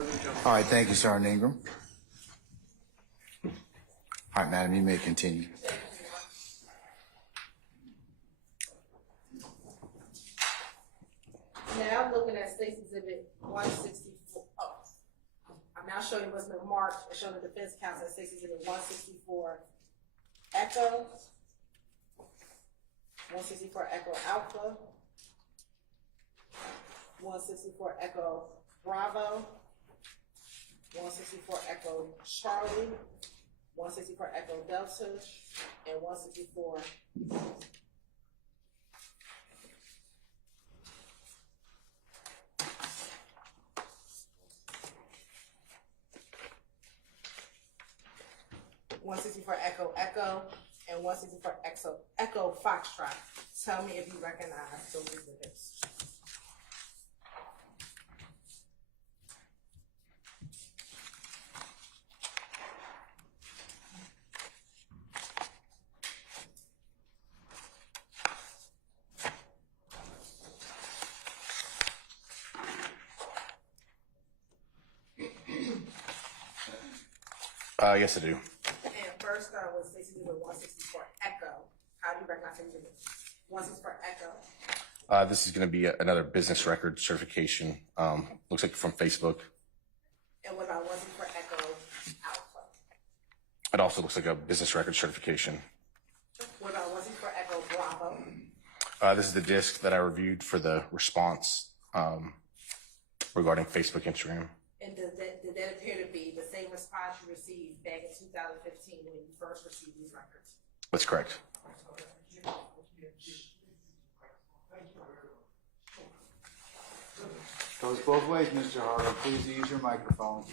All right, thank you, Sergeant Ingram. All right, madam, you may continue. Now looking at State's Exhibit 164. Oh, I'm now showing what's been marked and showing the defense counsel at State's Exhibit 164 Echo, 164 Echo Alpha, 164 Echo Bravo, 164 Echo Charlie, 164 Echo Delta, and 164 164 Echo Echo and 164 Echo Foxtrot. Tell me if you recognize those exhibits. Yes, I do. And first start with State's Exhibit 164 Echo. How do you recognize Exhibit 164 Echo? This is going to be another business record certification. Looks like from Facebook. And what about 164 Echo Alpha? It also looks like a business record certification. What about 164 Echo Bravo? This is the disc that I reviewed for the response regarding Facebook, Instagram. And did that appear to be the same response you received back in 2015 when you first received these records? That's correct. Goes both ways, Mr. Harvey. Please use your microphone.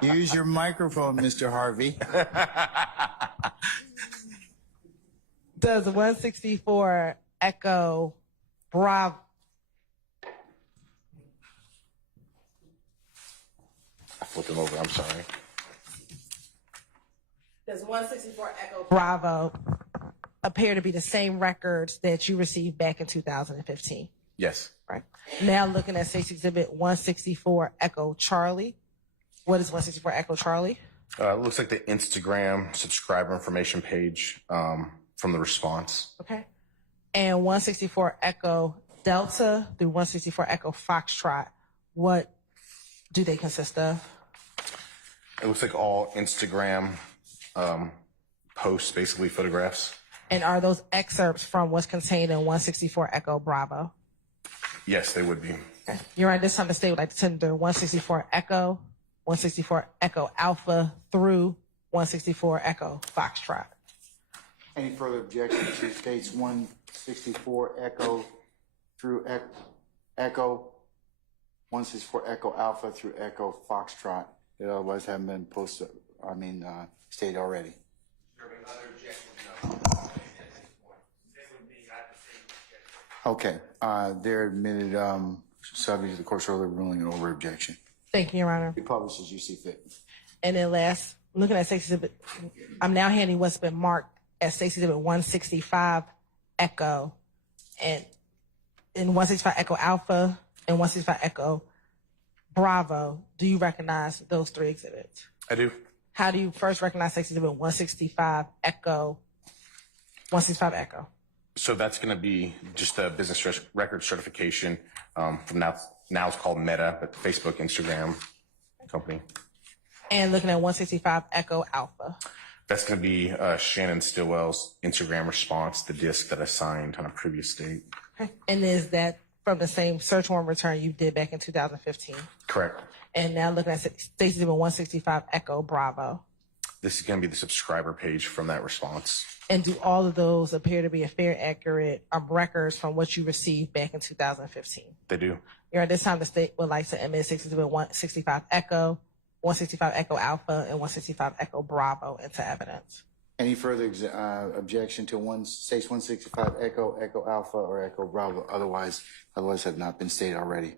Use your microphone, Mr. Harvey. Does 164 Echo Bravo? I flipped them over. I'm sorry. Does 164 Echo Bravo appear to be the same records that you received back in 2015? Yes. Right. Now looking at State's Exhibit 164 Echo Charlie. What is 164 Echo Charlie? It looks like the Instagram subscriber information page from the response. Okay. And 164 Echo Delta through 164 Echo Foxtrot. What do they consist of? It looks like all Instagram posts, basically photographs. And are those excerpts from what's contained in 164 Echo Bravo? Yes, they would be. Okay. You're right. This time the state would like to send the 164 Echo, 164 Echo Alpha through 164 Echo Foxtrot. Any further objection to states 164 Echo through Echo, 164 Echo Alpha through Echo Foxtrot that otherwise haven't been posted, stated already? Okay, they're admitted, subject to the court's earlier ruling and over objection. Thank you, Your Honor. Be published as you see fit. And then last, looking at State's Exhibit, I'm now handing what's been marked as State's Exhibit 165 Echo and in 165 Echo Alpha and 165 Echo Bravo. Do you recognize those three exhibits? I do. How do you first recognize State's Exhibit 165 Echo, 165 Echo? So that's going to be just a business record certification from now it's called Meta, but Facebook, Instagram company. And looking at 165 Echo Alpha. That's going to be Shannon Stillwell's Instagram response, the disc that I signed on a previous date. Okay. And is that from the same search warrant return you did back in 2015? Correct. And now looking at State's Exhibit 165 Echo Bravo. This is going to be the subscriber page from that response. And do all of those appear to be a fair, accurate records from what you received back in 2015? They do. At this time, the state would like to admit State's Exhibit 165 Echo, 165 Echo Alpha, and 165 Echo Bravo into evidence. Any further objection to states 165 Echo, Echo Alpha, or Echo Bravo? Otherwise have not been stated already.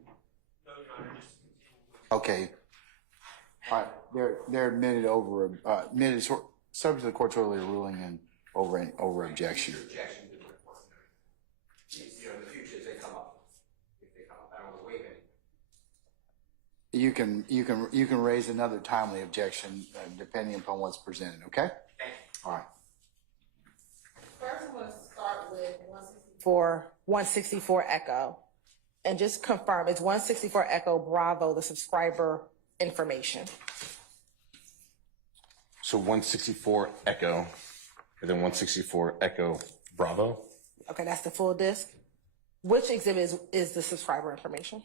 No, Your Honor, just Okay. All right. They're admitted subject to the court's earlier ruling and over objection. objection to the report. In the future, as they come up. You can raise another timely objection depending upon what's presented. Okay. All right. First, I'm going to start with 164 Echo, and just confirm it's 164 Echo Bravo, the subscriber information. So 164 Echo, and then 164 Echo Bravo. Okay, that's the full disc. Which exhibit is the subscriber information?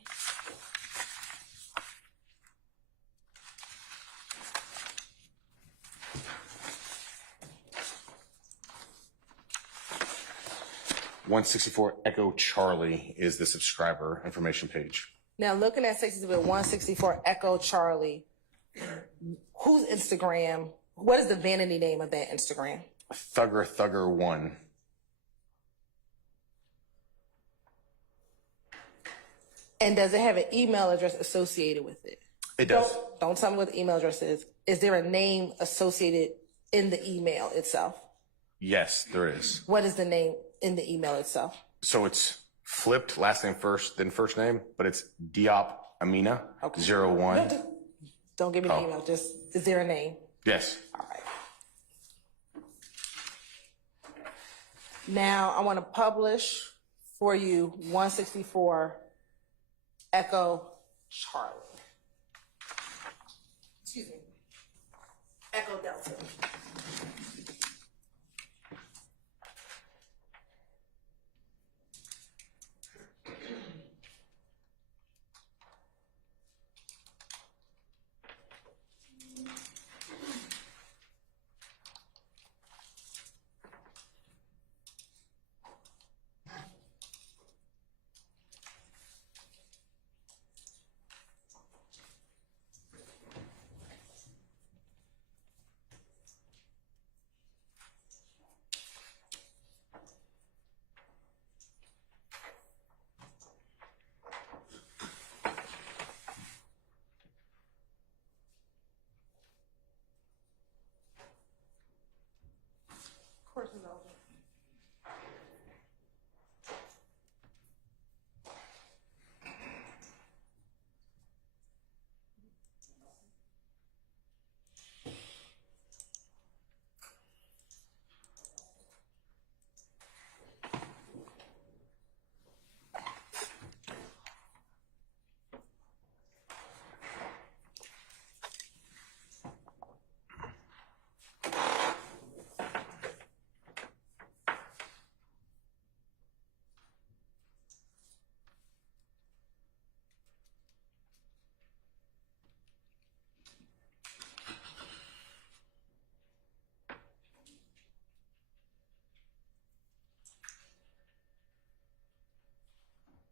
.164 Echo Charlie is the subscriber information page. Now, looking at exhibit 164 Echo Charlie, whose Instagram? What is the vanity name of that Instagram? Thugger 1. And does it have an email address associated with it? It does. Don't tell me what the email address is. Is there a name associated in the email itself? Yes, there is. What is the name in the email itself? So it's flipped, last name first, then first name, but it's Diop Amina 01. Don't give me the email. Just, is there a name? Yes. All right. Now I want to publish for you 164 Echo Charlie. Excuse me. Echo Delta.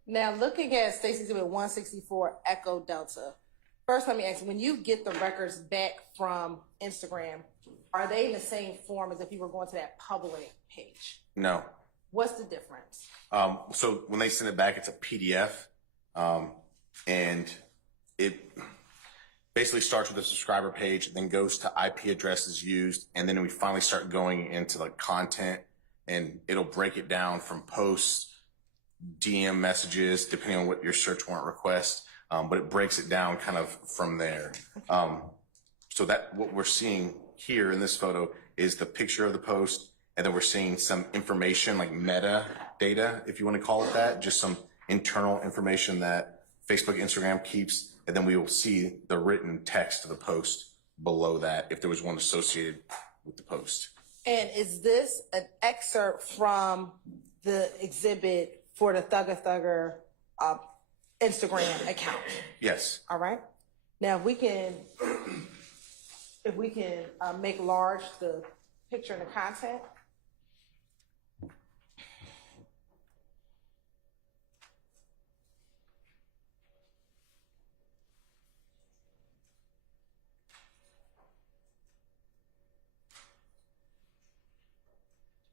Now, looking at Stacey's exhibit 164 Echo Delta, first let me ask, when you get the records back from Instagram, are they in the same form as if you were going to that public page? No. What's the difference? So when they send it back, it's a PDF, and it basically starts with a subscriber page, then goes to IP addresses used, and then we finally start going into the content, and it'll break it down from posts, DM messages, depending on what your search warrant requests, but it breaks it down kind of from there. So that what we're seeing here in this photo is the picture of the post, and then we're seeing some information like metadata, if you want to call it that, just some internal information that Facebook, Instagram keeps, and then we will see the written text of the post below that if there was one associated with the post. And is this an excerpt from the exhibit for the Thugger Instagram account? Yes. All right. Now, if we can make large the picture and the content.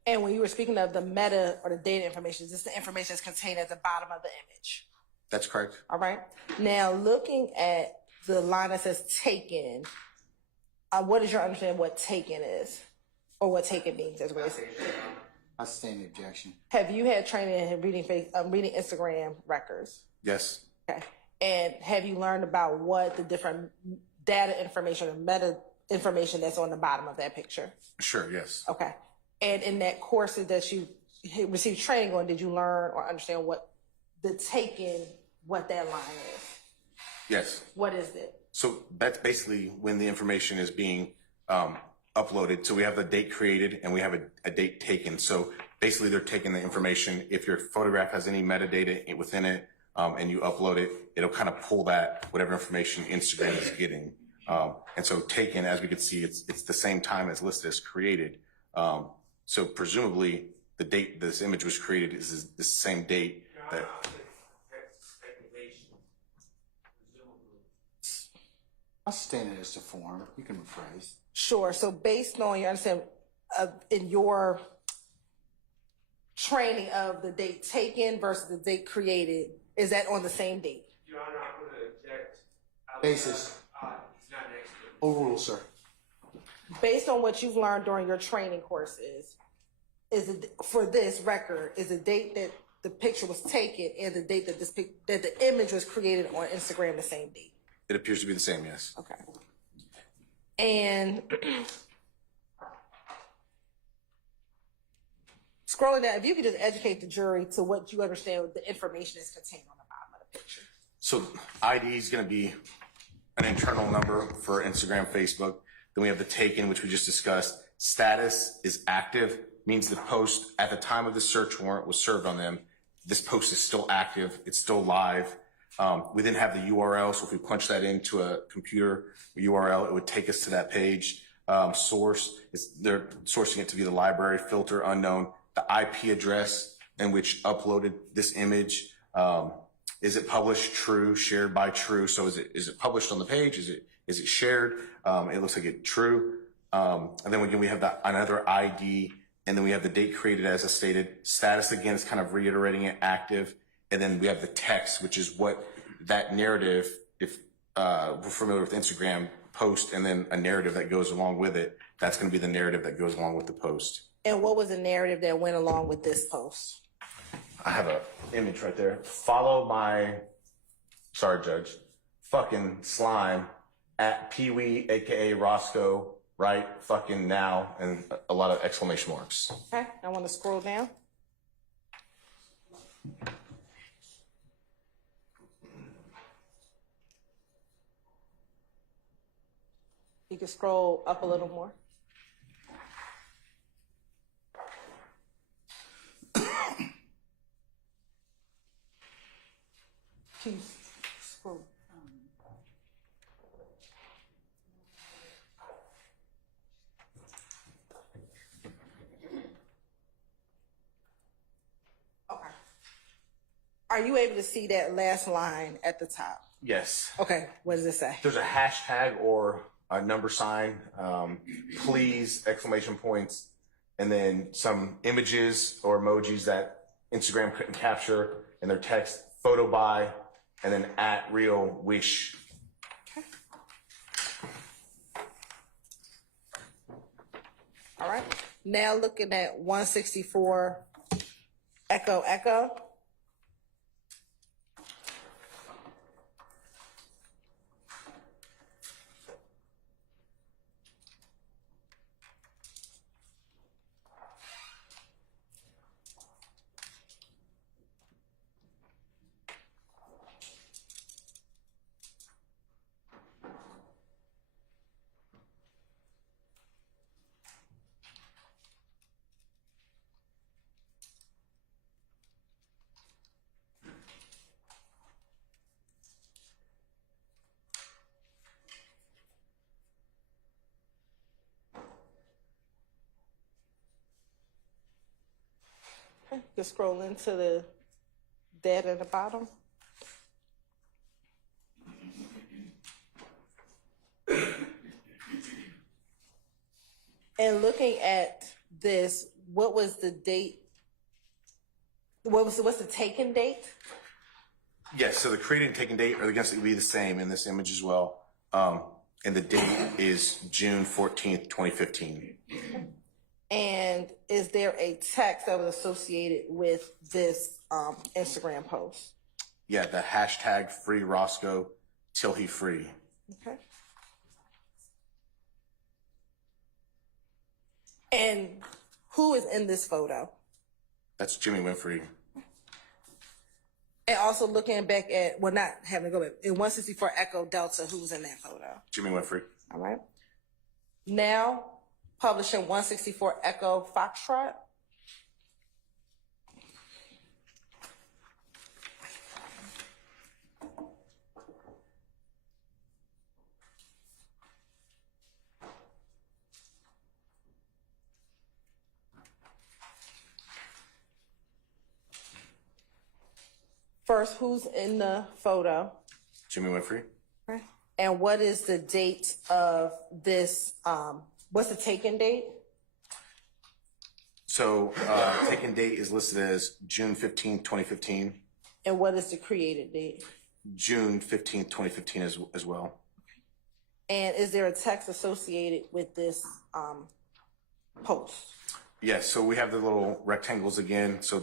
And when you were speaking of the meta or the data information, is this the information that's contained at the bottom of the image? That's correct. All right. Now, looking at the line that says taken, what is your understanding of what taken is? Or what taken means as well? I sustain the objection. Have you had training in reading Instagram records? Yes. Okay. And have you learned about what the different data information or meta information that's on the bottom of that picture? Sure, yes. Okay. And in that course that you received training on, did you learn or understand what what that line is? Yes. What is it? So that's basically when the information is being uploaded. So we have the date created and we have a date taken. So basically they're taking the information. If your photograph has any metadata within it and you upload it, it'll kind of pull that, whatever information Instagram is getting. And so taken, as we could see, it's the same time as listed as created. So presumably the date this image was created is the same date that. I'll stand it as the form. You can rephrase. Sure. So based on your understanding in your training of the date taken versus the date created, is that on the same date? Your Honor, I'm going to object. Basis. It's not an expert. Overrule, sir. Based on what you've learned during your training courses, is it for this record, is the date that the picture was taken and the date that that the image was created on Instagram the same date? It appears to be the same, yes. Okay. And scrolling down, if you could just educate the jury to what you understand the information is contained on the bottom of the picture. So ID is going to be an internal number for Instagram, Facebook. Then we have the taken, which we just discussed. Status is active, means the post at the time of the search warrant was served on them. This post is still active. It's still live. We then have the URL. So if we punch that into a computer URL, it would take us to that page. Source they're sourcing it to be the library. Filter unknown. The IP address in which uploaded this image. Is it published? True. Shared by true. So is it published on the page? Is it shared? It looks like it true. And then again, we have another ID, and then we have the date created as I stated. Status again is kind of reiterating it, active. And then we have the text, which is what that narrative, if we're familiar with Instagram, post and then a narrative that goes along with it, that's going to be the narrative that goes along with the post. And what was the narrative that went along with this post? I have an image right there. Follow my, sorry, Judge, fucking slime at Pee-wee, aka Roscoe, right fucking now, and a lot of exclamation marks. Okay, I want to scroll down. You can scroll up a little more. Can you scroll? Okay. Are you able to see that last line at the top? Yes. Okay, what does it say? There's a hashtag or a number sign, please, exclamation points, and then some images or emojis that Instagram couldn't capture in their text, photo by, and then at real wish. Okay. All right. Now looking at 164 echo. You can scroll into the data at the bottom. And looking at this, what was the date? What's the taken date? Yes, so the created and taken date are going to be the same in this image as well. And the date is June 14th, 2015. And is there a text that was associated with this Instagram post? Yeah, the hashtag free Roscoe till he free. Okay. And who is in this photo? That's Jimmy Winfrey. And also looking back at, well, not having to go back, in 164 Echo Delta, who's in that photo? Jimmy Winfrey. All right. Now, publishing 164 Echo Foxtrot. First, who's in the photo? Jimmy Winfrey. Okay. And what is the date of this? What's the taken date? So, taken date is listed as June 15th, 2015. And what is the created date? June 15th, 2015 as well. And is there a text associated with this post? Yes, so we have the little rectangles again. So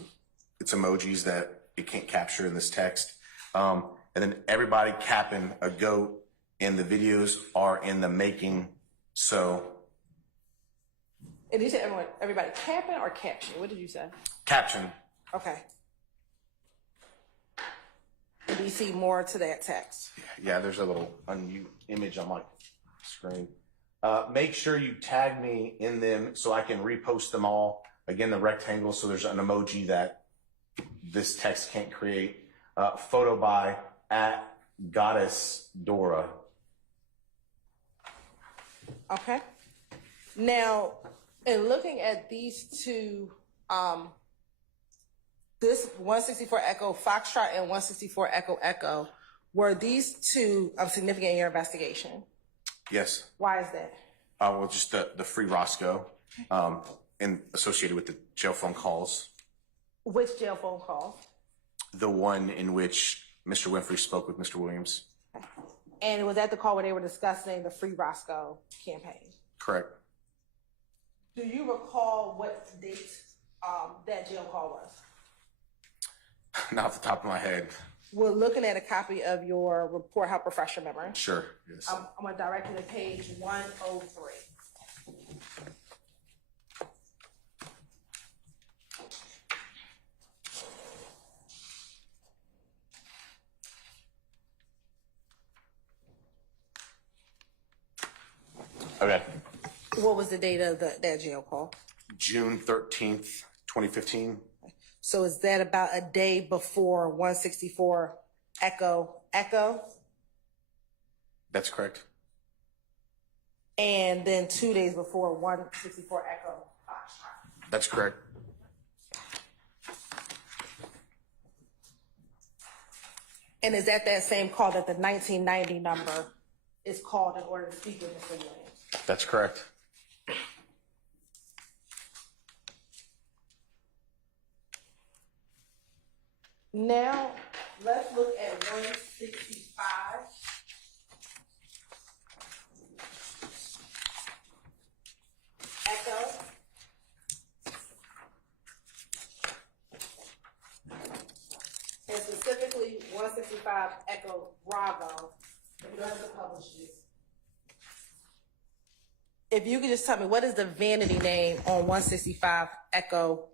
it's emojis that it can't capture in this text. And then everybody capping a goat, and the videos are in the making. So. And you said everybody capping or caption? What did you say? Caption. Okay. And do you see more to that text? Yeah, there's a little unmute image on my screen. Make sure you tag me in them so I can repost them all. Again, the rectangle, so there's an emoji that this text can't create. Photo by @Goddess Dora. Okay. Now, in looking at these two, this 164 Echo Foxtrot and 164 Echo Echo, were these two significant in your investigation? Yes. Why is that? Well, just the free Roscoe, and associated with the jail phone calls. Which jail phone call? The one in which Mr. Winfrey spoke with Mr. Williams. And was that the call where they were discussing the free Roscoe campaign? Correct. Do you recall what date that jail call was? Not off the top of my head. We're looking at a copy of your report. Help refresh your memory. Sure. Yes. I'm going to direct you to page 103. Okay. What was the date of that jail call? June 13th, 2015. So is that about a day before 164 Echo? That's correct. And then 2 days before 164 Echo Foxtrot. That's correct. And is that same call that the 1990 number is called in order to speak with Mr. Williams? That's correct. Now, let's look at 165. Echo. And specifically 165 Echo Bravo. If you don't have to publish this. If you could just tell me, what is the vanity name on 165 Echo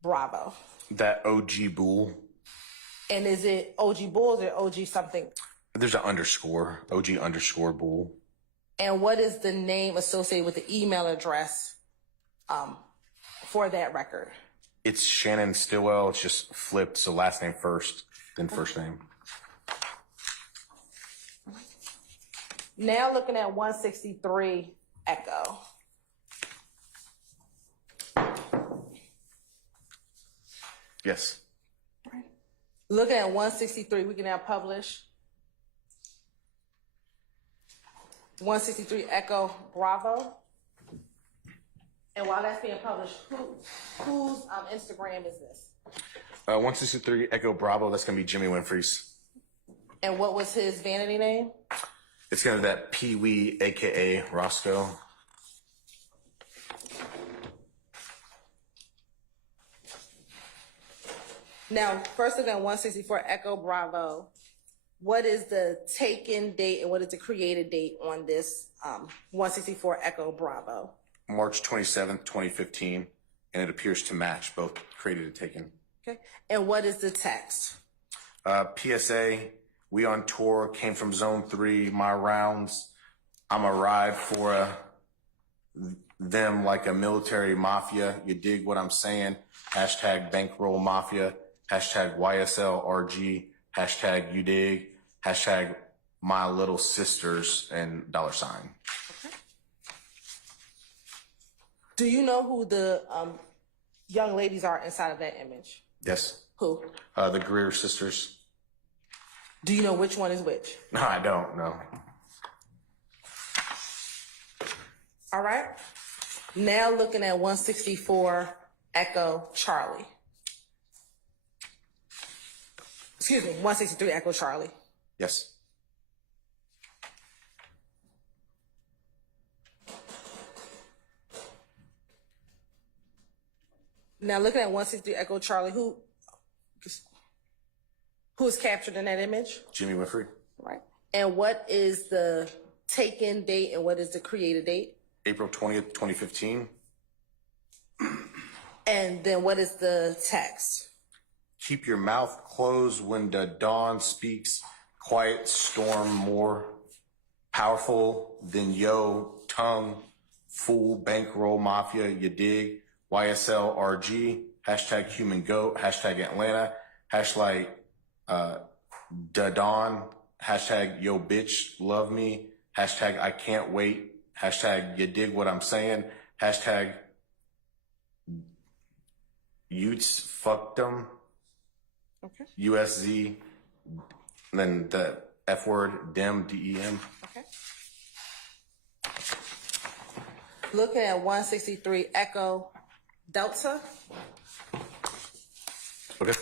Bravo? That OG Bull. And is it OG Bulls or OG something? There's an underscore. OG underscore Bull. And what is the name associated with the email address for that record? It's Shannon Stillwell. It's just flipped. So last name first, then first name. Now looking at 163 Echo. Yes. Looking at 163, we can now publish 163 Echo Bravo. And while that's being published, whose Instagram is this? 163 Echo Bravo. That's going to be Jimmy Winfrey's. And what was his vanity name? It's going to be that Pee Wee, a.k.a. Roscoe. Now, first look at 164 Echo Bravo. What is the taken date and what is the created date on this 164 Echo Bravo? March 27th, 2015, and it appears to match both created and taken. Okay. And what is the text? PSA, we on tour, came from zone 3, my rounds. I'm a ride for them like a military mafia. You dig what I'm saying? Hashtag bankroll mafia. Hashtag YSL RG. Hashtag you dig. Hashtag my little sisters and $. Okay. Do you know who the young ladies are inside of that image? Yes. Who? The Greer sisters. Do you know which one is which? No, I don't know. All right. Now looking at 164 Echo Charlie. Excuse me, 163 Echo Charlie. Yes. Now looking at 163 Echo Charlie, who is captured in that image? Jimmy Winfrey. Right. And what is the taken date and what is the created date? April 20th, 2015. And then what is the text? Keep your mouth closed when the dawn speaks. Quiet storm more powerful than yo tongue. Fool bankroll mafia, you dig? YSL RG. Hashtag human goat. Hashtag Atlanta. Hashtag da dawn. Hashtag yo bitch love me. Hashtag I can't wait. Hashtag you dig what I'm saying. Hashtag Utes fucked them. Okay. USZ. Then the F word, dem, DEM. Okay. Looking at 163 Echo Delta. Okay.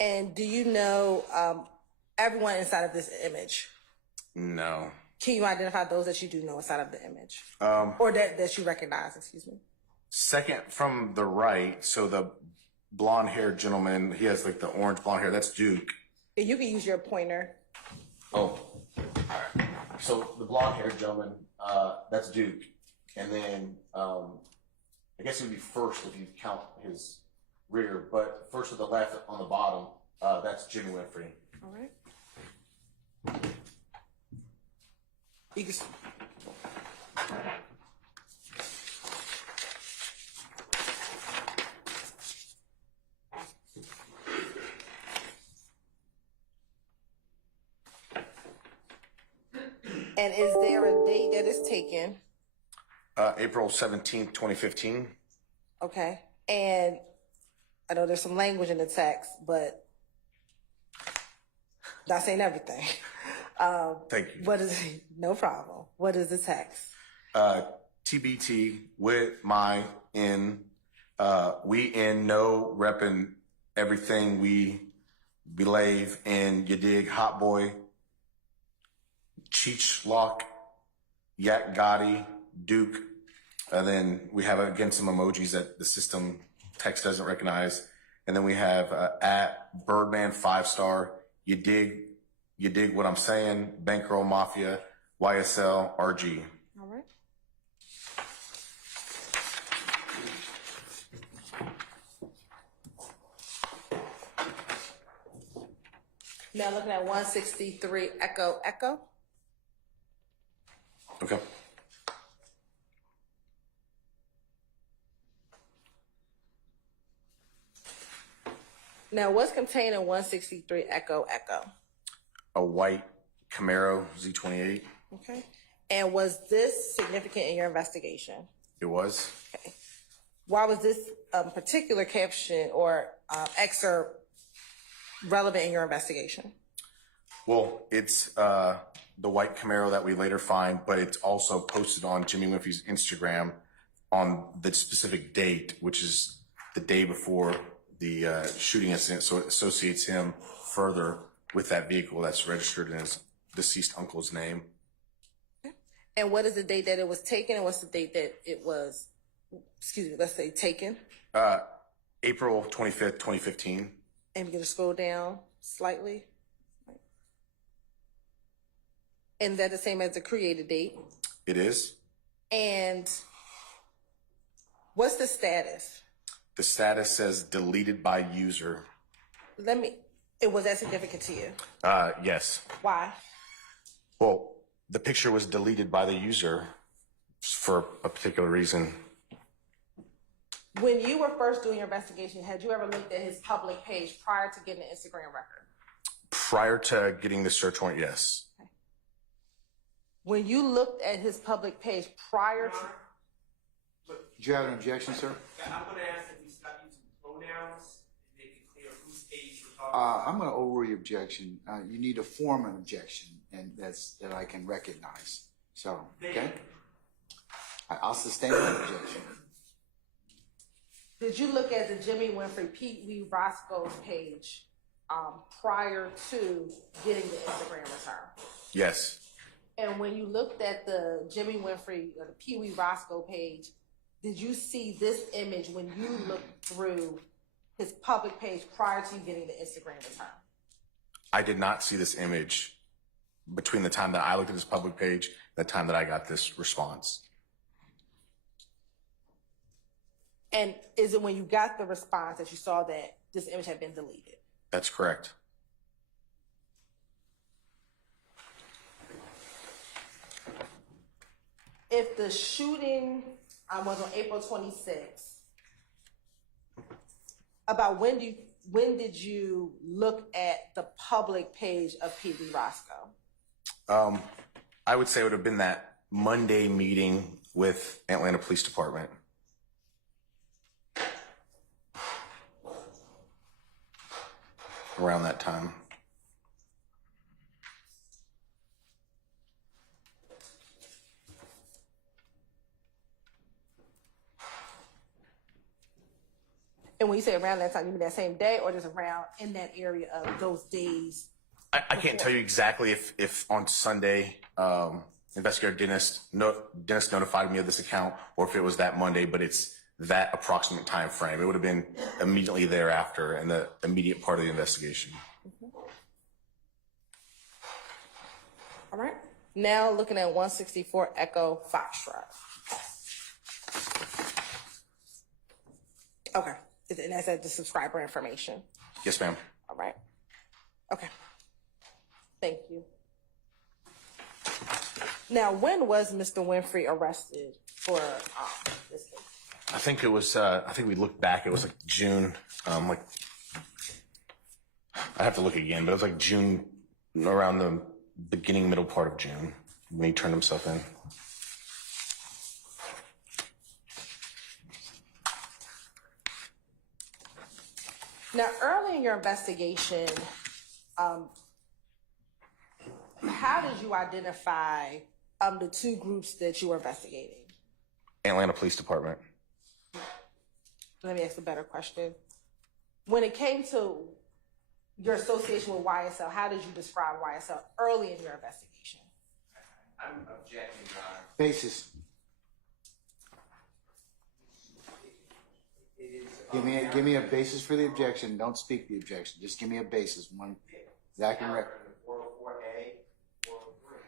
And do you know everyone inside of this image? No. Can you identify those that you do know inside of the image? Or that you recognize, excuse me? Second from the right, so the blonde haired gentleman, he has like the orange blonde hair, that's Duke. And you can use your pointer. Oh, all right. So the blonde haired gentleman, that's Duke. And then I guess it would be first if you count his rear, but first to the left on the bottom, that's Jimmy Winfrey. All right. You can. And is there a date that is taken? April 17th, 2015. Okay. And I know there's some language in the text, but not saying everything. Thank you. What is, no problem. What is the text? TBT with my in, we in no reppin' everything we believe in, you dig, hot boy, Cheech Lock, Yak Gotti, Duke. And then we have again some emojis that the system text doesn't recognize. And then we have at Birdman 5-star, you dig what I'm saying, Bankroll Mafia, YSL, RG. All right. Now looking at 163 Echo Echo. Okay. Now what's contained in 163 Echo Echo? A white Camaro Z28. Okay. And was this significant in your investigation? It was. Okay. Why was this particular caption or excerpt relevant in your investigation? Well, it's the white Camaro that we later find, but it's also posted on Jimmy Winfrey's Instagram on the specific date, which is the day before the shooting incident. So it associates him further with that vehicle that's registered in his deceased uncle's name. And what is the date that it was taken, and what's the date that it was, let's say taken? April 25th, 2015. And we're going to scroll down slightly. And is that the same as the created date? It is. And what's the status? The status says deleted by user. Was that significant to you? Yes. Why? Well, the picture was deleted by the user for a particular reason. When you were first doing your investigation, had you ever looked at his public page prior to getting the Instagram record? Prior to getting the search warrant, yes. Okay. When you looked at his public page prior to... Do you have an objection, sir? I'm going to ask that we stop using pronouns and make it clear whose page we're talking about. I'm going to overrule your objection. You need to form an objection, and that I can recognize. So, okay? I'll sustain that objection. Did you look at the Jimmy Winfrey, Pete Wee Roscoe's page prior to getting the Instagram return? Yes. And when you looked at the Jimmy Winfrey or the Pee Wee Roscoe page, did you see this image when you looked through his public page prior to you getting the Instagram return? I did not see this image between the time that I looked at his public page and the time that I got this response. And is it when you got the response that you saw that this image had been deleted? That's correct. If the shooting was on April 26th, about when did you look at the public page of Pee Wee Roscoe? I would say it would have been that Monday meeting with Atlanta Police Department. Around that time. And when you say around that time, you mean that same day or just around in that area of those days? I can't tell you exactly if on Sunday, investigator Dennis notified me of this account or if it was that Monday, but it's that approximate time frame. It would have been immediately thereafter in the immediate part of the investigation. All right. Now looking at 164 Echo Foxtrot. Okay. And that's at the subscriber information. Yes, ma'am. All right. Okay. Thank you. Now, when was Mr. Winfrey arrested for this case? I think it was, I think we looked back, it was like June, I have to look again, but it was like June, around the beginning, middle part of June when he turned himself in. Now, early in your investigation, how did you identify the two groups that you were investigating? Atlanta Police Department. Let me ask a better question. When it came to your association with YSL, how did you describe YSL early in your investigation? I'm objecting, Your Honor. Basis. Give me a basis for the objection. Don't speak the objection. Just give me a basis. One exact and record. 404A, 403.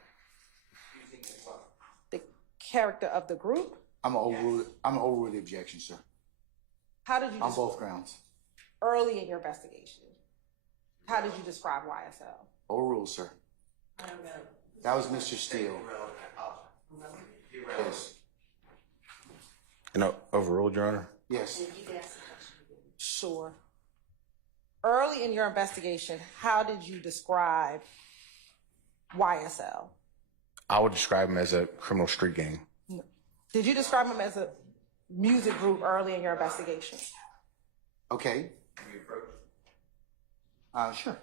Using the what? The character of the group? I'm gonna overrule the objection, sir. How did you On both grounds. early in your investigation? How did you describe YSL? Overrule, sir. That was Mr. Steele. Yes. And overruled, Your Honor? Yes. Sure. Early in your investigation, how did you describe YSL? I would describe him as a criminal street gang. Did you describe him as a music group early in your investigation? Okay. Sure.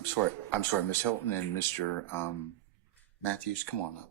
I'm sorry, Ms. Hilton and Mr. Matthews, come on up.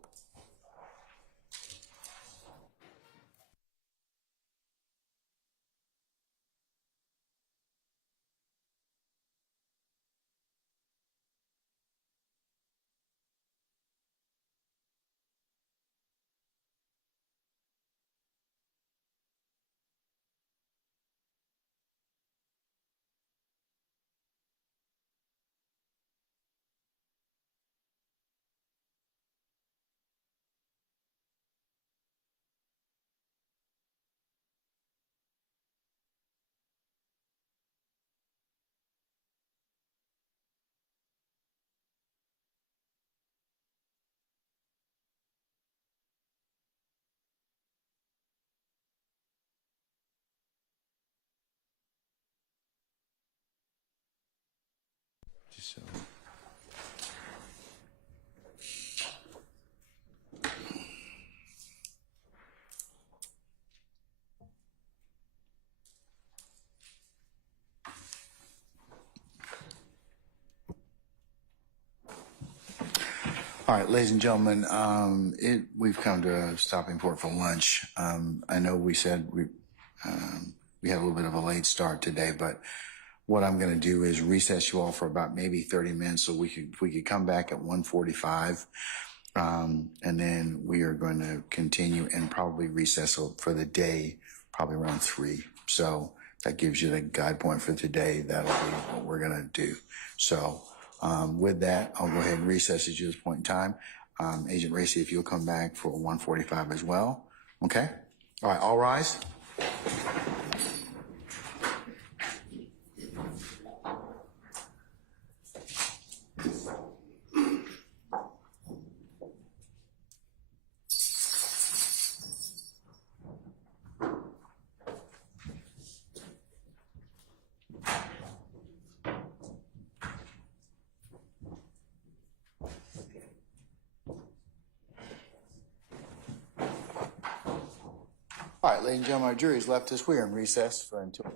Just so. All right, ladies and gentlemen, we've come to a stopping point for lunch. I know we said we had a little bit of a late start today, but what I'm going to do is recess you all for about maybe 30 minutes so we could come back at 1:45, and then we are going to continue and probably recess for the day probably around 3. So that gives you the guide point for today. That'll be what we're going to do. So with that, I'll go ahead and recess at this point in time. Agent Racy, if you'll come back for 1:45 as well. Okay? All right, all rise. All right, ladies and gentlemen, our jury's left us. We are in recess for until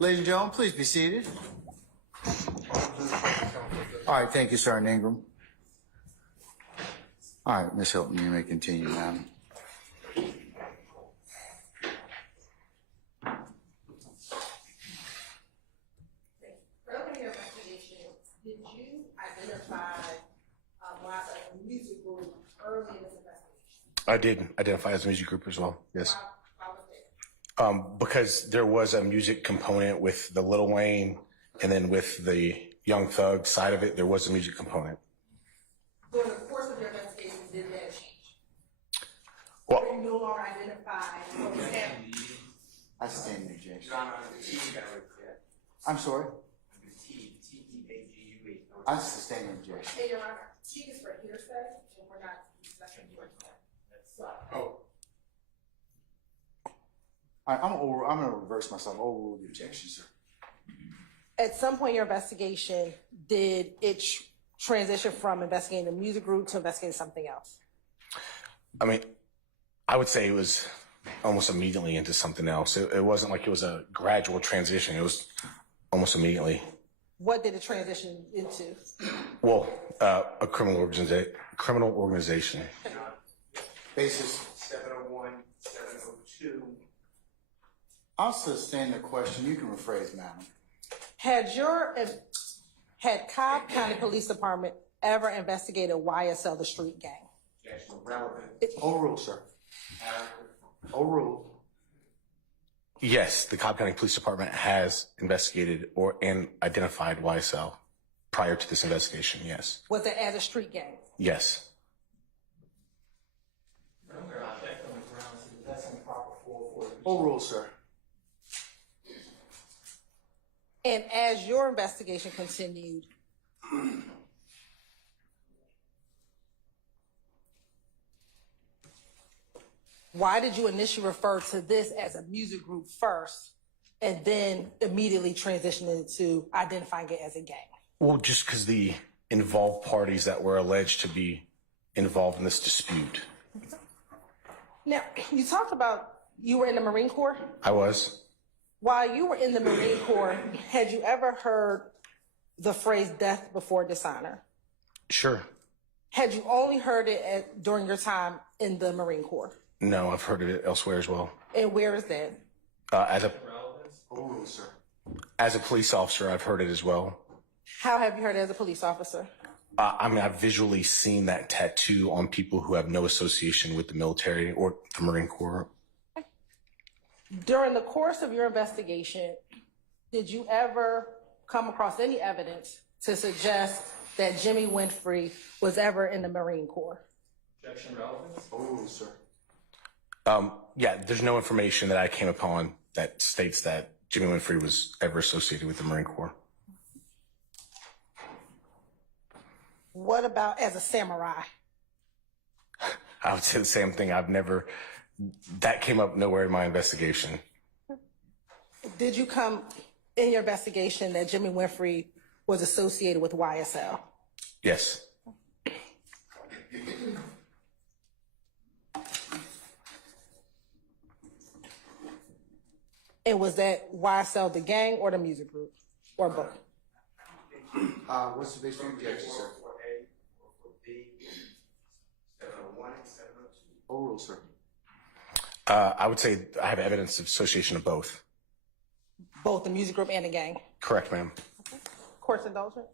Ladies and gentlemen, please be seated. All right, thank you, Sergeant Ingram. All right, Ms. Hilton, you may continue, ma'am. Earlier in your investigation, did you identify YSL music group early in this investigation? I did identify as a music group as well. Yes. Why was that? Because there was a music component with the Lil Wayne, and then with the Young Thug side of it, there was a music component. During the course of your investigation, did that change? Well, Or you no longer identified what was happening? I stand in objection. John, on the T, you gotta repeat I'm sorry? the T, T-E-A-G-U-E. I sustain an objection. Hey, Your Honor, T is for hearsay, and we're not discussing hearsay. So, I'm going to reverse myself. Overrule the objection, sir. at some point in your investigation, did it transition from investigating the music group to investigating something else? I mean, I would say it was almost immediately into something else. It wasn't like it was a gradual transition. It was almost immediately. What did it transition into? Well, a criminal organization. Basis. 701, 702. I'll sustain the question. You can rephrase, madam. Had Cobb County Police Department ever investigated YSL, the street gang? Objection relevant. Overrule, sir. Overrule. Yes, the Cobb County Police Department has investigated and identified YSL prior to this investigation. Yes. Was it as a street gang? Yes. Overrule, sir. And as your investigation continued, why did you initially refer to this as a music group first and then immediately transition into identifying it as a gang? Well, just because the involved parties that were alleged to be involved in this dispute. Now, you talked about you were in the Marine Corps. I was. While you were in the Marine Corps, had you ever heard the phrase death before dishonor? Sure. Had you only heard it during your time in the Marine Corps? No, I've heard of it elsewhere as well. And where is that? Overrule, sir. As a police officer, I've heard it as well. How have you heard it as a police officer? I mean, I've visually seen that tattoo on people who have no association with the military or the Marine Corps. During the course of your investigation, did you ever come across any evidence to suggest that Jimmy Winfrey was ever in the Marine Corps? Objection relevant. Overrule, sir. Yeah, there's no information that I came upon that states that Jimmy Winfrey was ever associated with the Marine Corps. What about as a samurai? I would say the same thing. That came up nowhere in my investigation. Did you come in your investigation that Jimmy Winfrey was associated with YSL? Yes. And was that YSL the gang or the music group? Or both? What's the basic objection, sir? 4A, 4B, 701, 702. Overrule, sir. I would say I have evidence of association of both. Both the music group and the gang? Correct, ma'am. Court's indulgent?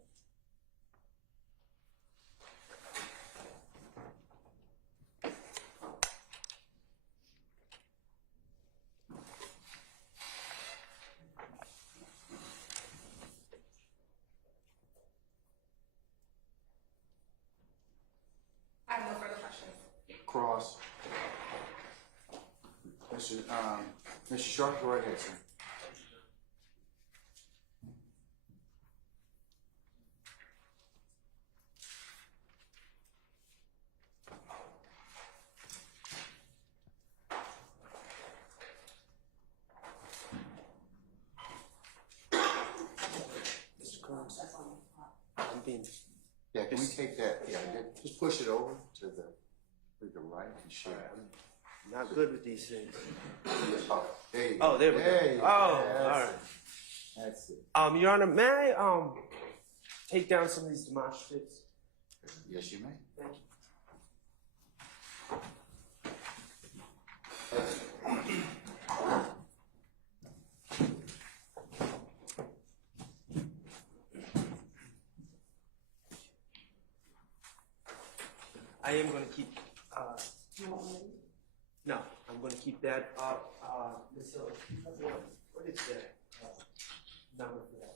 I have no further questions. Cross. Mr. Sharp, go right ahead, sir. Mr. Combs, I'm being, Yeah, can we take that? Yeah, just push it over to the right and share. I'm not good with these things. Oh, there you go. Oh, there we go. There you go. Oh, That's all right. it. That's it. Your Honor, may I take down some of these demonstratives? Yes, you may. Thank you. I am going to keep. No, I'm going to keep that up. Ms. Hill, what is the number for that?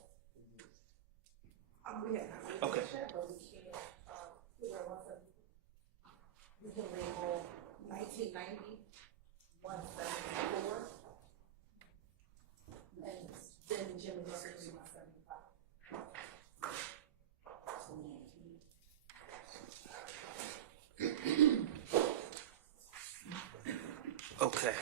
Okay. We can label 1990, 174, and then Jimmy Jeffery 175. Okay.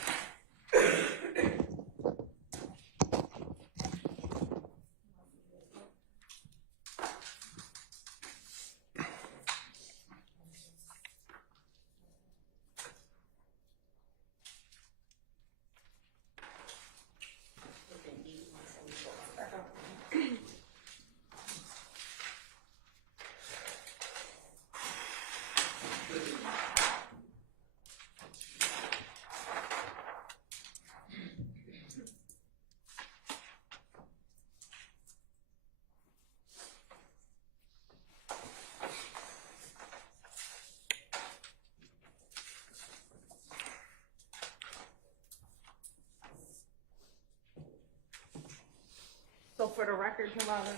So for the record, Your Honor,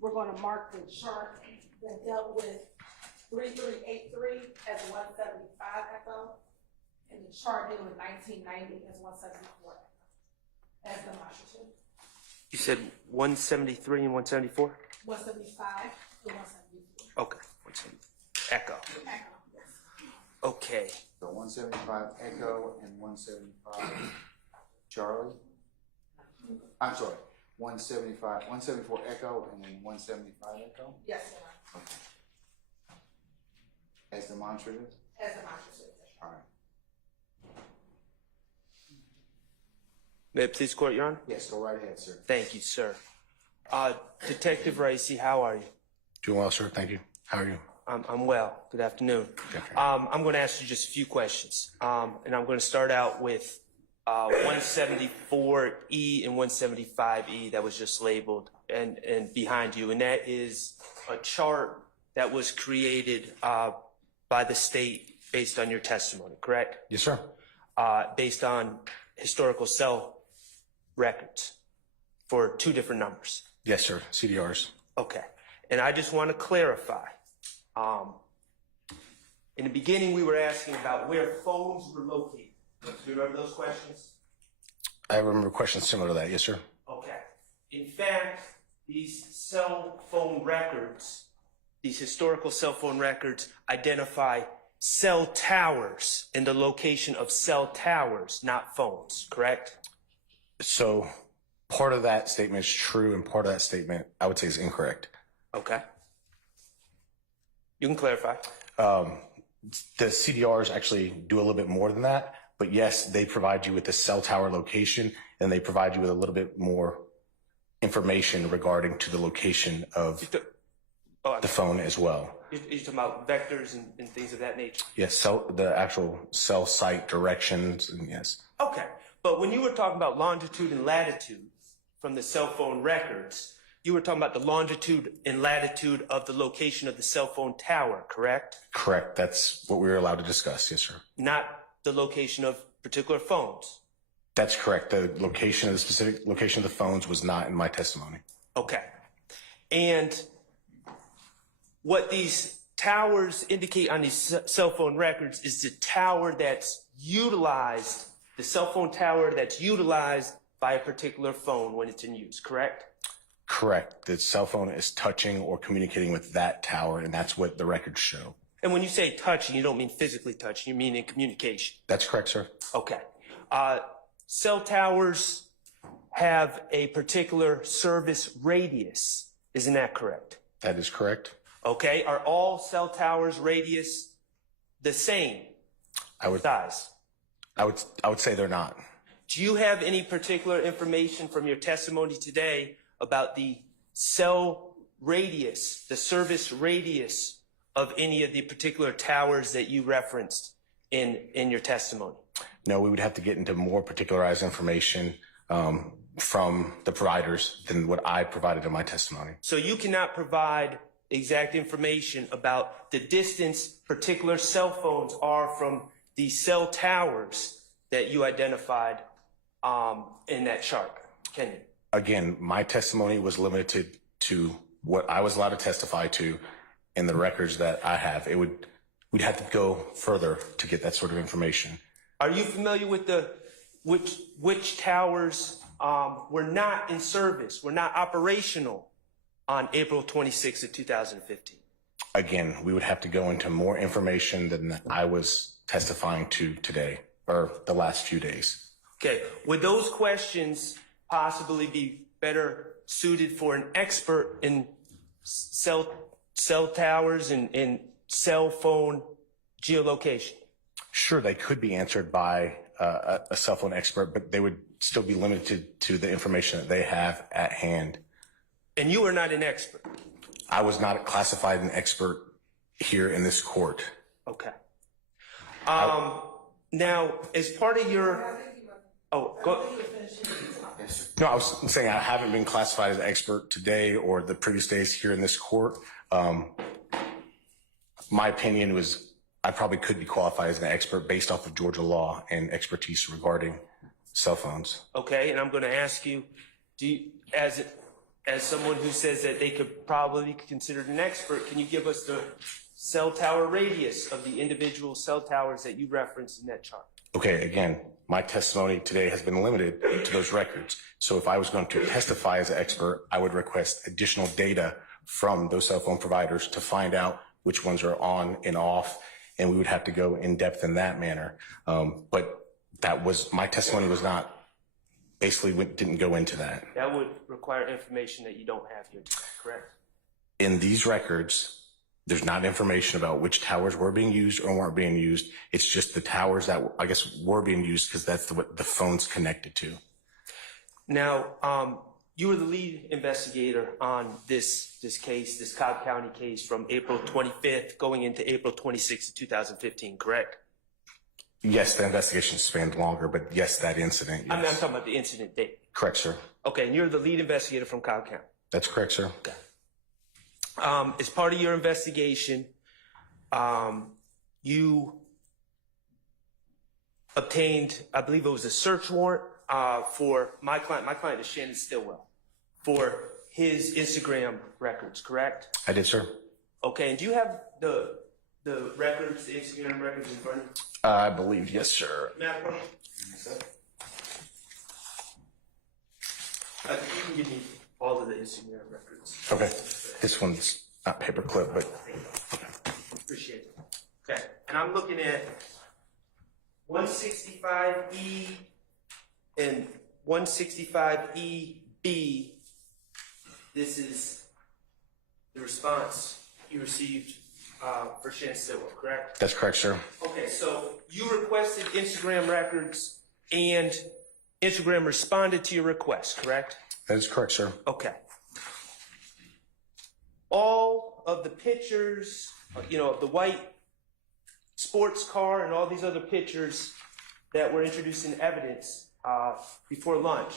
we're going to mark the chart that dealt with 3383 as 175 echo, and the chart dealing with 1990 as 174 echo, as demonstrative. You said 173 and 174? 175 to 174. Okay. 170. Echo. Echo, yes. Okay. So 175 Echo and 175 Charlie. I'm sorry, 174 Echo and then 175 Echo Yes, Your Honor, as demonstrative. as demonstrative. All right. May it please court, Your Honor? Yes, go right ahead, sir. Thank you, sir. Detective Ricey, how are you? Doing well, sir. Thank you. How are you? I'm well. Good afternoon. Jeffrey. I'm going to ask you just a few questions. And I'm going to start out with 174E and 175E that was just labeled and behind you. And that is a chart that was created by the state based on your testimony, correct? Yes, sir. Based on historical cell records for two different numbers. Yes, sir. CDRs. Okay. And I just want to clarify. In the beginning, we were asking about where phones were located. Do you remember those questions? I remember questions similar to that. Yes, sir. Okay. In fact, these cell phone records, these historical cell phone records identify cell towers and the location of cell towers, not phones, correct? So part of that statement is true and part of that statement I would say is incorrect. Okay. You can clarify. The CDRs actually do a little bit more than that, but yes, they provide you with the cell tower location and they provide you with a little bit more information regarding to the location of the phone as well. You're talking about vectors and things of that nature? Yes, the actual cell site directions, and yes. Okay. But when you were talking about longitude and latitude from the cell phone records, you were talking about the longitude and latitude of the location of the cell phone tower, correct? Correct. That's what we were allowed to discuss. Yes, sir. Not the location of particular phones. That's correct. The location of the specific location of the phones was not in my testimony. Okay. And what these towers indicate on these cell phone records is the tower that's utilized, the cell phone tower that's utilized by a particular phone when it's in use, correct? Correct. The cell phone is touching or communicating with that tower, and that's what the records show. And when you say touching, you don't mean physically touching, you mean in communication. That's correct, sir. Okay. Cell towers have a particular service radius. Isn't that correct? That is correct. Okay. Are all cell towers radius the same size? I would say they're not. Do you have any particular information from your testimony today about the cell radius, the service radius of any of the particular towers that you referenced in your testimony? No, we would have to get into more particularized information from the providers than what I provided in my testimony. So you cannot provide exact information about the distance particular cell phones are from the cell towers that you identified in that chart, can you? Again, my testimony was limited to what I was allowed to testify to in the records that I have. We'd have to go further to get that sort of information. Are you familiar with which towers were not in service, were not operational on April 26th of 2015? Again, we would have to go into more information than I was testifying to today, or the last few days. Okay, would those questions possibly be better suited for an expert in cell towers and cell phone geolocation? Sure, they could be answered by a cell phone expert, but they would still be limited to the information that they have at hand. And you are not an expert? I was not classified an expert here in this court. Okay. Now, as part of your... Oh, go... No, I was saying I haven't been classified as an expert today or the previous days here in this court. My opinion was I probably could be qualified as an expert based off of Georgia law and expertise regarding cell phones. Okay, and I'm going to ask you, as someone who says that they could probably be considered an expert, can you give us the cell tower radius of the individual cell towers that you referenced in that chart? Okay, again, my testimony today has been limited to those records. So if I was going to testify as an expert, I would request additional data from those cell phone providers to find out which ones are on and off, and we would have to go in depth in that manner. But that was, my testimony was not, didn't go into that. That would require information that you don't have here today, correct? In these records, there's not information about which towers were being used or weren't being used. It's just the towers that I guess were being used because that's what the phone's connected to. Now, you were the lead investigator on this case, this Cobb County case from April 25th going into April 26th of 2015, correct? Yes, the investigation spanned longer, but yes, that incident, yes. I'm talking about the incident date. Correct, sir. Okay, and you're the lead investigator from Cobb County. That's correct, sir. Okay. As part of your investigation, you obtained, I believe it was a search warrant for my client is Shannon Stillwell, for his Instagram records, correct? I did, sir. Okay, and do you have the records, the Instagram records in front of you? I believe, yes, sir. Matt, you can give me all of the Instagram records. Okay. This one's not paperclip, but Appreciate it. Okay, and I'm looking at 165E and 165EB. This is the response you received for Shannon Stillwell, correct? that's correct, sir. Okay, so you requested Instagram records and Instagram responded to your request, correct? That is correct, sir. Okay. All of the pictures, of the white sports car and all these other pictures that were introduced in evidence before lunch,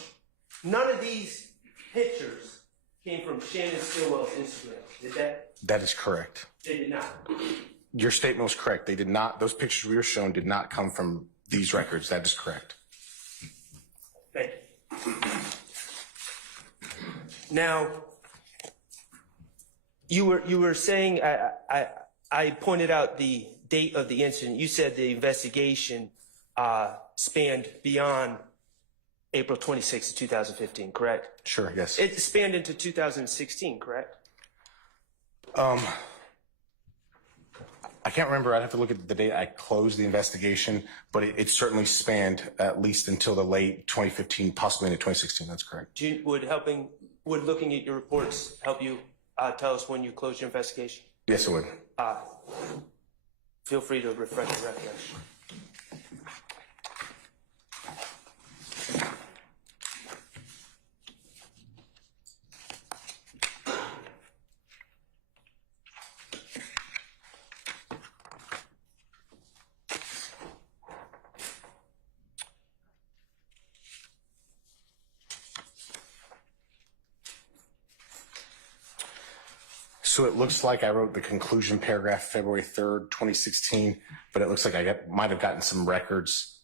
none of these pictures came from Shannon Stillwell's Instagram. Did that? That is correct. They did not. Your statement was correct. They did not, those pictures we were shown did not come from these records. That is correct. Thank you. Now, you were saying, I pointed out the date of the incident. You said the investigation spanned beyond April 26th of 2015, correct? Sure, yes. It spanned into 2016, correct? I can't remember. I'd have to look at the date I closed the investigation, but it certainly spanned at least until the late 2015, possibly into 2016. That's correct. Would looking at your reports help you tell us when you closed your investigation? Yes, it would. Feel free to refresh your recollection. So it looks like I wrote the conclusion paragraph February 3rd, 2016, but it looks like I might have gotten some records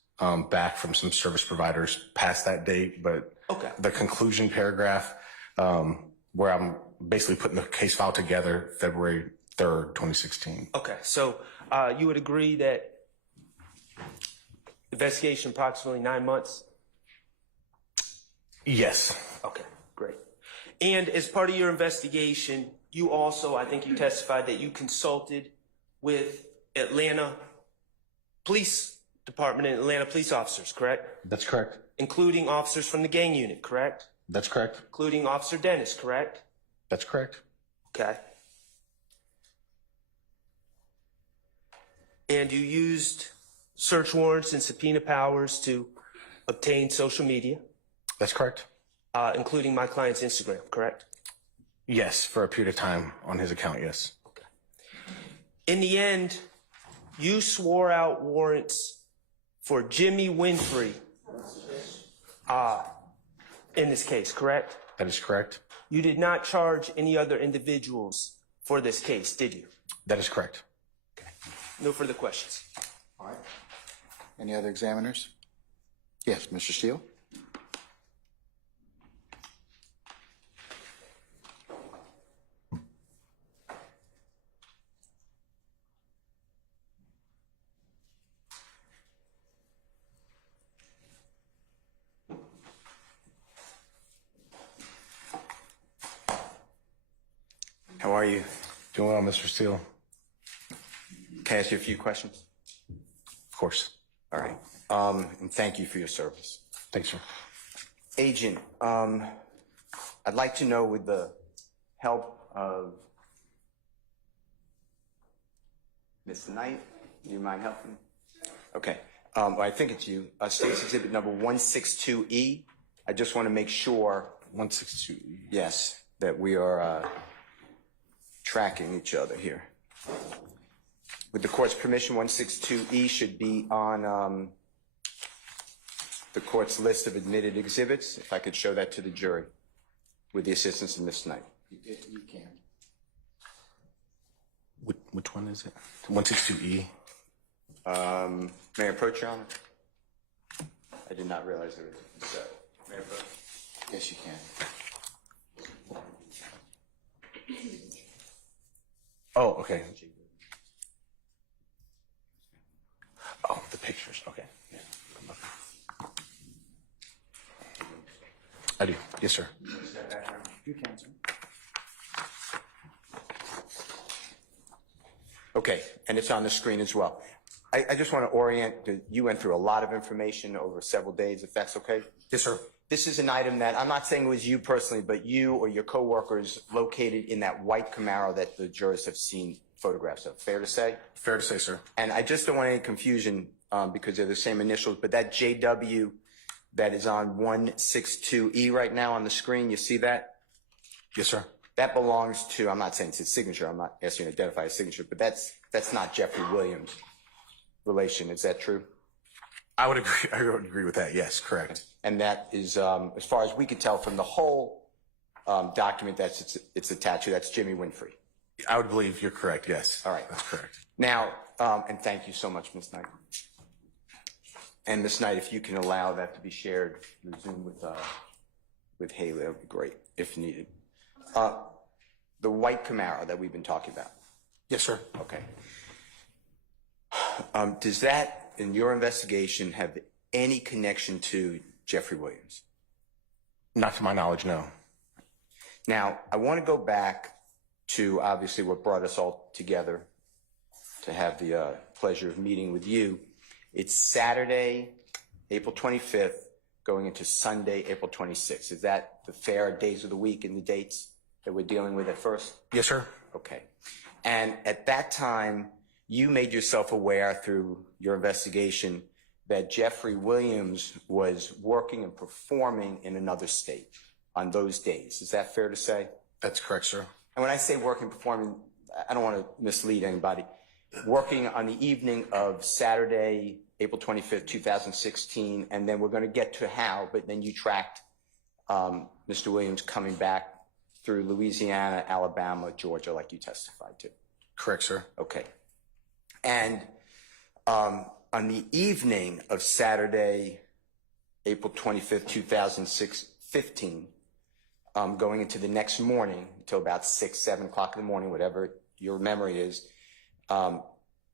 back from some service providers past that date. But Okay. the conclusion paragraph, where I'm basically putting the case file together, February 3rd, 2016. Okay, so you would agree that investigation approximately 9 months? Yes. Okay, great. And as part of your investigation, you also, I think you testified that you consulted with Atlanta Police Department and Atlanta police officers, correct? That's correct. Including officers from the gang unit, correct? That's correct. Including Officer Dennis, correct? That's correct. Okay. And you used search warrants and subpoena powers to obtain social media, That's correct. including my client's Instagram, correct? Yes, for a period of time on his account, yes. In the end, you swore out warrants for Jimmy Winfrey in this case, correct? That is correct. You did not charge any other individuals for this case, did you? That is correct. No further questions. All right. Any other examiners? Yes, Mr. Steele? How are you? Doing well, Mr. Steele. Can I ask you a few questions? Of course. All right. And thank you for your service. Thanks, sir. Agent, I'd like to know, with the help of Ms. Knight, do you mind helping? Okay. I think it's you. State's Exhibit number 162E. I just want to make sure, 162. yes, that we are tracking each other here. With the court's permission, 162E should be on the court's list of admitted exhibits. If I could show that to the jury with the assistance of Ms. Knight. You can. Which one is it? 162E. May I approach, Your Honor? I did not realize there was a may I approach? Yes, you can. Oh, okay. Oh, the pictures. Okay. Yeah. I do. Yes, sir. You can, sir. Okay, and it's on the screen as well. I just want to orient, you went through a lot of information over several days, if that's okay? Yes, sir. This is an item that, I'm not saying it was you personally, but you or your coworkers located in that white Camaro that the jurors have seen photographs of. Fair to say? Fair to say, sir. And I just don't want any confusion because they're the same initials, but that JW that is on 162E right now on the screen, you see that? Yes, sir. That belongs to, I'm not saying it's his signature, I'm not asking you to identify his signature, but that's not Jeffery Williams' relation. Is that true? I would agree. I would agree with that. Yes, correct. And that is, as far as we could tell from the whole document that's it's attached to, that's Jimmy Winfrey. I would believe you're correct. Yes. All right. That's correct. Now, and thank you so much, Ms. Knight. And Ms. Knight, if you can allow that to be shared through Zoom with Haley, that would be great, if needed. The white Camaro that we've been talking about. Yes, sir. Okay. Does that, in your investigation, have any connection to Jeffery Williams? Not to my knowledge, no. Now, I want to go back to obviously what brought us all together to have the pleasure of meeting with you. It's Saturday, April 25th, going into Sunday, April 26th. Is that the fair days of the week and the dates that we're dealing with at first? Yes, sir. Okay. And at that time, you made yourself aware through your investigation that Jeffery Williams was working and performing in another state on those days. Is that fair to say? That's correct, sir. And when I say working, performing, I don't want to mislead anybody. Working on the evening of Saturday, April 25th, 2016, and then we're going to get to how, but then you tracked Mr. Williams coming back through Louisiana, Alabama, Georgia, like you testified to. Correct, sir. Okay. And on the evening of Saturday, April 25th, 2015, going into the next morning until about 6, 7 o'clock in the morning, whatever your memory is,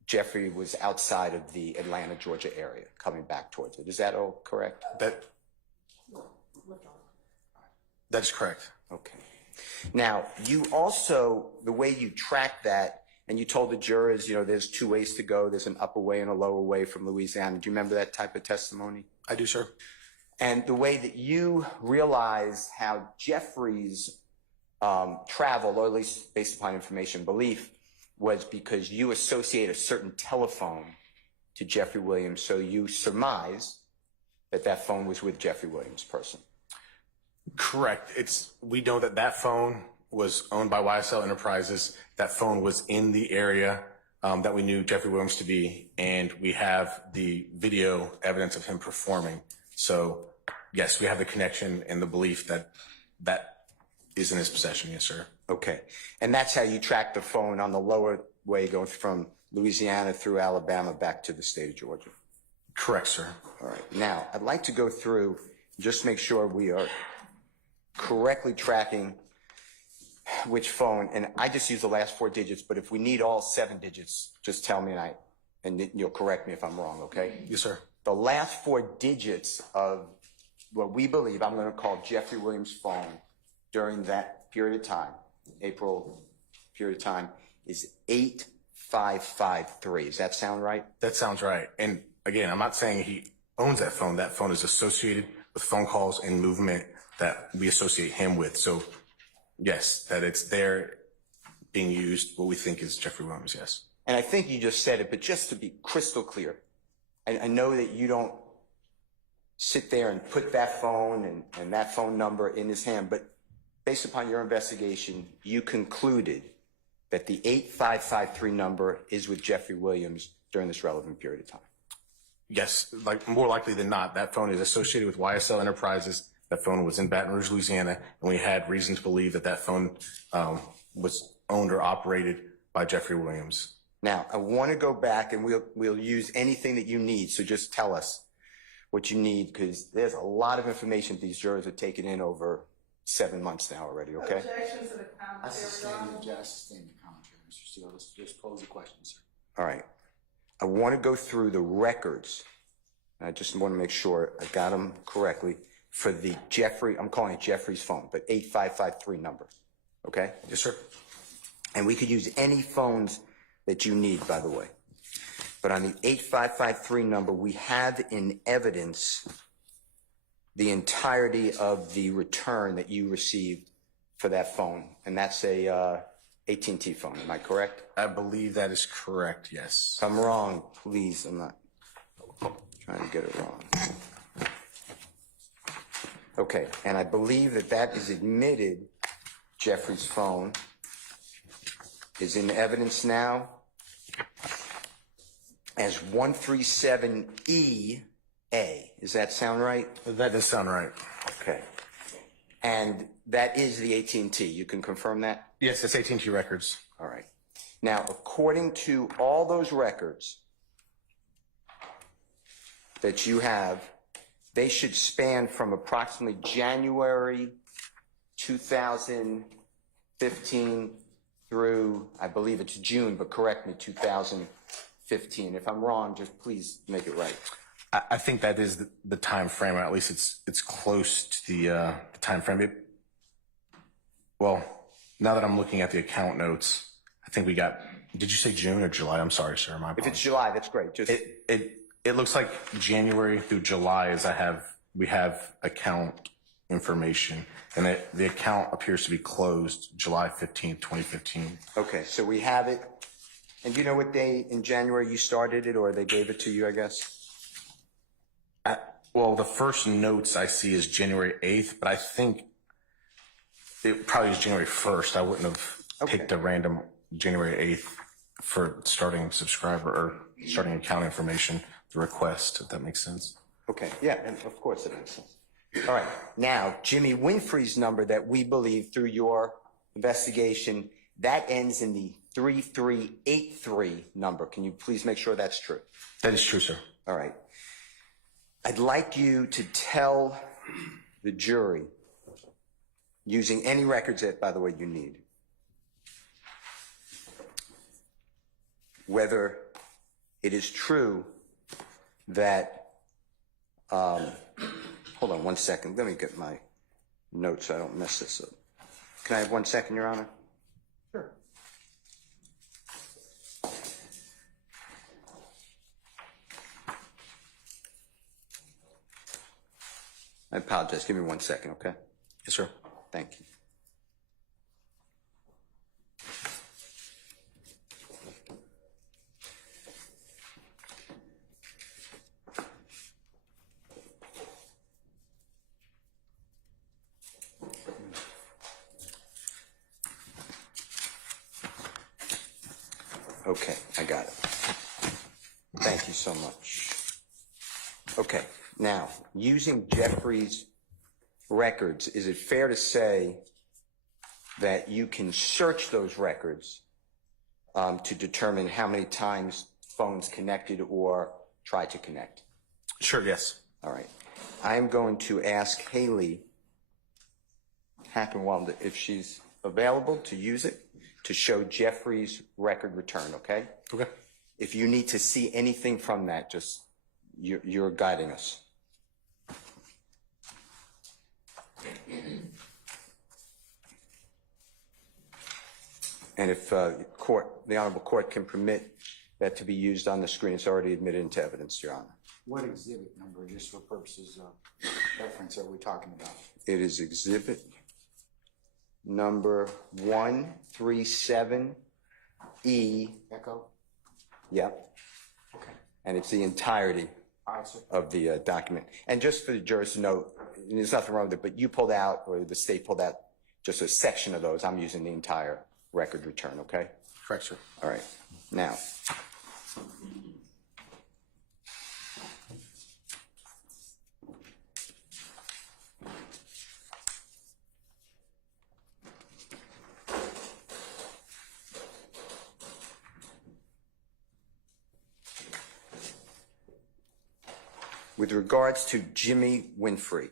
Jeffrey was outside of the Atlanta, Georgia area, coming back towards it. Is that all correct? That's correct. Okay. Now, you also, the way you track that, and you told the jurors, you know, there's 2 ways to go. There's an upper way and a lower way from Louisiana. Do you remember that type of testimony? I do, sir. And the way that you realized how Jeffrey's travel, or at least based upon information belief, was because you associate a certain telephone to Jeffery Williams, so you surmise that that phone was with Jeffery Williams' person. Correct. We know that phone was owned by YSL Enterprises. That phone was in the area that we knew Jeffery Williams to be, and we have the video evidence of him performing. So, yes, we have the connection and the belief that that is in his possession. Yes, sir. Okay. And that's how you track the phone on the lower way going from Louisiana through Alabama back to the state of Georgia. Correct, sir. All right. Now, I'd like to go through, just make sure we are correctly tracking which phone, and I just use the last 4 digits, but if we need all 7 digits, just tell me and you'll correct me if I'm wrong, okay? Yes, sir. The last 4 digits of what we believe I'm going to call Jeffery Williams' phone during that period of time, April period of time, is 8553. Does that sound right? That sounds right. And again, I'm not saying he owns that phone. That phone is associated with phone calls and movement that we associate him with. So, yes, that it's there being used, what we think is Jeffery Williams, yes. And I think you just said it, but just to be crystal clear, I know that you don't sit there and put that phone and that phone number in his hand, but based upon your investigation, you concluded that the 8553 number is with Jeffery Williams during this relevant period of time. Yes, like more likely than not, that phone is associated with YSL Enterprises. That phone was in Baton Rouge, Louisiana, and we had reason to believe that that phone was owned or operated by Jeffery Williams. Now, I want to go back, and we'll use anything that you need, so just tell us what you need, because there's a lot of information these jurors have taken in over 7 months now already, okay? Objections to the I sustain commentary. the commentary, Mr. Steele. Let's just pose the question, sir. All right. I want to go through the records. I just want to make sure I got them correctly for the Jeffrey, I'm calling it Jeffrey's phone, but 8553 number, okay? Yes, sir. And we could use any phones that you need, by the way. But on the 8553 number, we have in evidence the entirety of the return that you received for that phone. And that's a AT&T phone, am I correct? I believe that is correct, yes. If I'm wrong, please, I'm not trying to get it wrong. Okay, and I believe that that is admitted, Jeffrey's phone is in evidence now as 137EA. Does that sound right? That does sound right. Okay. And that is the AT&T. You can confirm that? Yes, it's AT&T records. All right. Now, according to all those records that you have, they should span from approximately January 2015 through, I believe it's June, but correct me, 2015. If I'm wrong, just please make it right. I think that is the time frame, or at least it's close to the time frame. Well, now that I'm looking at the account notes, I think we got. Did you say June or July? I'm sorry, sir. My If apologies. it's July, that's great. Just It looks like January through July as we have account information, and the account appears to be closed July 15th, 2015. okay. So we have it. And do you know what day in January you started it, or they gave it to you? I guess. Well, the first notes I see is January 8th, but I think it probably is January 1st. I wouldn't have picked a random January 8th for starting subscriber or starting account information, the request, if that makes sense. Okay, yeah, and of course it makes sense. All right, now, Jimmy Winfrey's number that we believe through your investigation, that ends in the 3383 number. Can you please make sure that's true? That is true, sir. All right. I'd like you to tell the jury, using any records that, by the way, you need, whether it is true that, hold on one second. Let me get my notes so I don't mess this up. Can I have 1 second, Your Honor? Sure. I apologize. Give me 1 second, okay? Yes, sir. Thank you. Okay, I got it. Thank you so much. Okay, now, using Jeffrey's records, is it fair to say that you can search those records to determine how many times phones connected or tried to connect? Sure, yes. All right. I am going to ask Haley Hackenwald if she's available to use it to show Jeffrey's record return, okay? Okay. If you need to see anything from that, just you're guiding us. And if the Honorable Court can permit that to be used on the screen, it's already admitted into evidence, Your Honor. What exhibit number, just for purposes of reference, are we talking about? It is exhibit number 137E. Echo? Yep. Okay. And it's the entirety All right, sir. of the document. And just for the jurors to know, and there's nothing wrong with it, but you pulled out, or the state pulled out just a section of those. I'm using the entire record return, okay? Correct, sir. All right. Now, with regards to Jimmy Winfrey,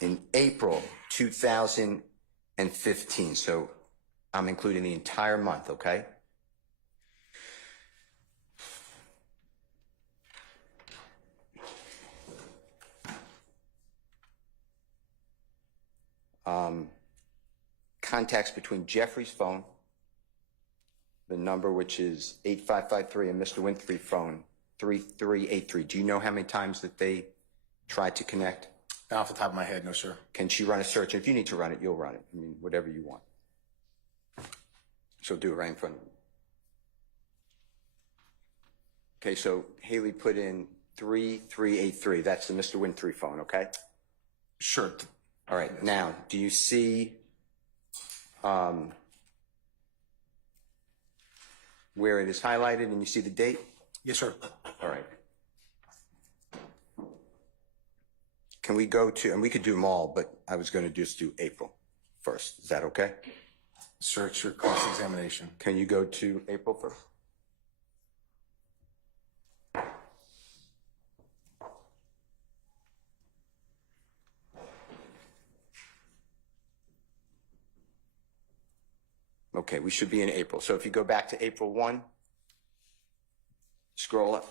in April 2015, so I'm including the entire month, okay? Contacts between Jeffrey's phone, the number which is 8553, and Mr. Winfrey's phone, 3383. Do you know how many times that they tried to connect? Off the top of my head, no, sir. Can she run a search? If you need to run it, you'll run it. I mean, whatever you want. So do it right in front of you. Okay, so Haley put in 3383. That's the Mr. Winfrey phone, okay? Sure. All right, now, do you see where it is highlighted and you see the date? Yes, sir. All right. Can we go to, and we could do them all, but I was going to just do April first. Is that okay? Search your cross-examination. Can you go to April 1st? Okay, we should be in April. So if you go back to April 1, scroll up.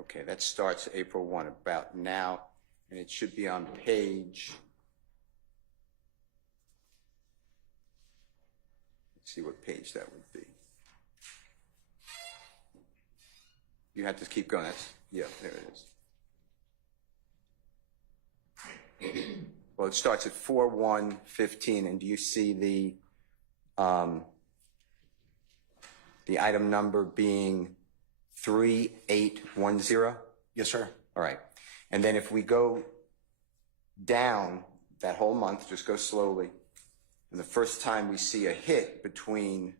Okay, that starts April 1, about now, and it should be on page, let's see what page that would be. You have to keep going. Yeah, there it is. Well, it starts at 4/1/15, and do you see the item number being 3810? Yes, sir. All right. And then if we go down that whole month, just go slowly, and the first time we see a hit between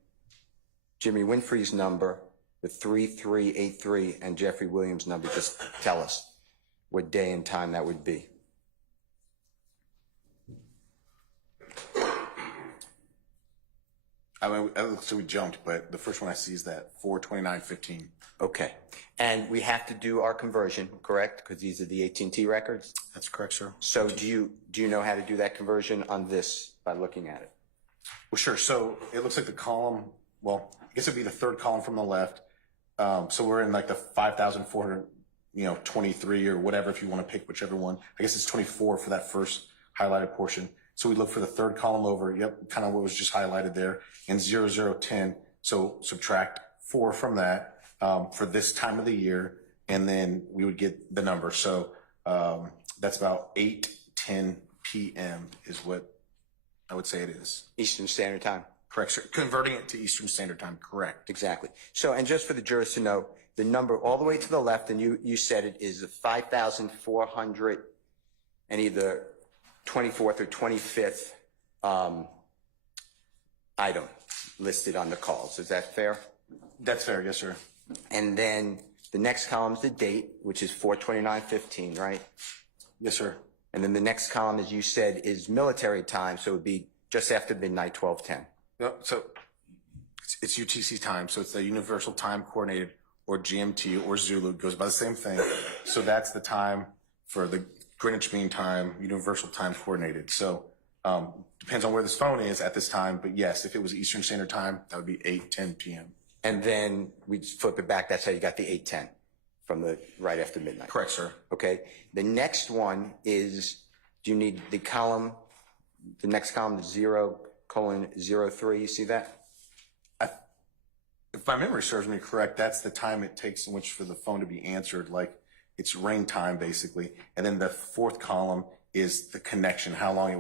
Jimmy Winfrey's number, the 3383, and Jeffrey Williams' number, just tell us what day and time that would be. I mean, so we jumped, but the first one I see is that 4/29/15. Okay. And we have to do our conversion, correct? Because these are the AT&T records. That's correct, sir. So do you know how to do that conversion on this by looking at it? Well, sure. So it looks like the column, well, I guess it'd be the third column from the left. So we're in like the 5,400, 23 or whatever, if you want to pick whichever one. I guess it's 24 for that first highlighted portion. So we look for the third column over. Yep. Kind of what was just highlighted there, and 0010. So subtract 4 from that, for this time of the year. And then we would get the number. So, that's about 8:10 p.m. is what I would say it is. Eastern Standard Time. Correct, sir. Converting it to Eastern Standard Time. Correct. Exactly. So, and just for the jurors to know, the number all the way to the left, and you said it, is 5,400 and either 24th or 25th item listed on the calls. Is that fair? That's fair. Yes, sir. And then the next column is the date, which is 4/29/15, right? Yes, sir. And then the next column, as you said, is military time, so it would be just after midnight, 12:10. Yep. So it's UTC time. So it's the Universal Time Coordinated, or GMT, or Zulu. It goes by the same thing. So that's the time for the Greenwich Mean Time, Universal Time Coordinated. So depends on where this phone is at this time. But yes, if it was Eastern Standard Time, that would be 8:10 p.m. And then we flip it back. That's how you got the 8:10 from the right after midnight. Correct, sir. Okay. The next one is, do you need the column, the next column is 0:03. You see that? If my memory serves me correct, that's the time it takes in which for the phone to be answered. Like it's ring time, basically. And then the fourth column is the connection, how long the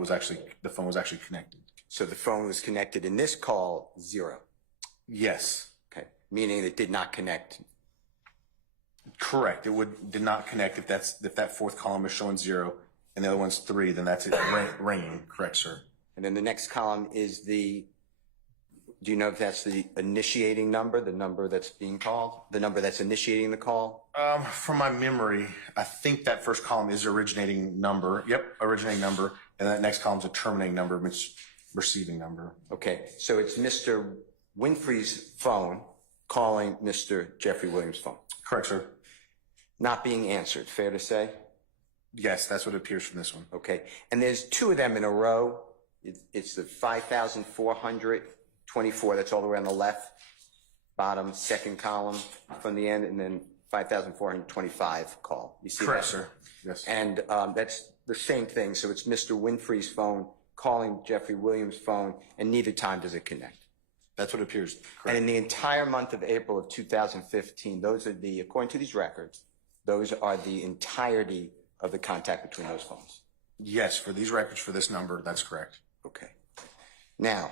phone was actually connected. So the phone was connected in this call, 0. Yes. Okay. Meaning it did not connect. Correct. It did not connect if that fourth column is showing 0 and the other one's 3, then that's it ringing. Correct, sir. And then the next column is do you know if that's the initiating number, the number that's being called, the number that's initiating the call? From my memory, I think that first column is originating number. Yep, originating number. And that next column is a terminating number, which receiving number. Okay, so it's Mr. Winfrey's phone calling Mr. Jeffrey Williams' phone. Correct, sir. Not being answered, fair to say? Yes, that's what it appears from this one. Okay, and there's 2 of them in a row. It's the 5,424, that's all the way on the left, bottom second column from the end, and then 5,425 call. You see Correct, that? sir. Yes. And that's the same thing. So it's Mr. Winfrey's phone calling Jeffrey Williams' phone, and neither time does it connect. That's what it appears. Correct. And in the entire month of April of 2015, those are according to these records, those are the entirety of the contact between those phones. Yes, for these records, for this number, that's correct. Okay. Now,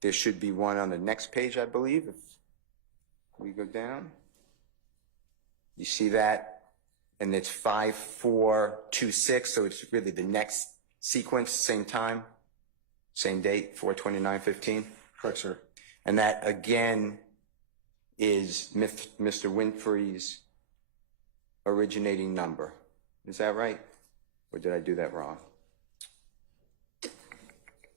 there should be one on the next page, I believe, if we go down. You see that? And it's 5426, so it's really the next sequence, same time, same date, 4/29/15. Correct, sir. And that, again, is Mr. Winfrey's originating number. Is that right? Or did I do that wrong?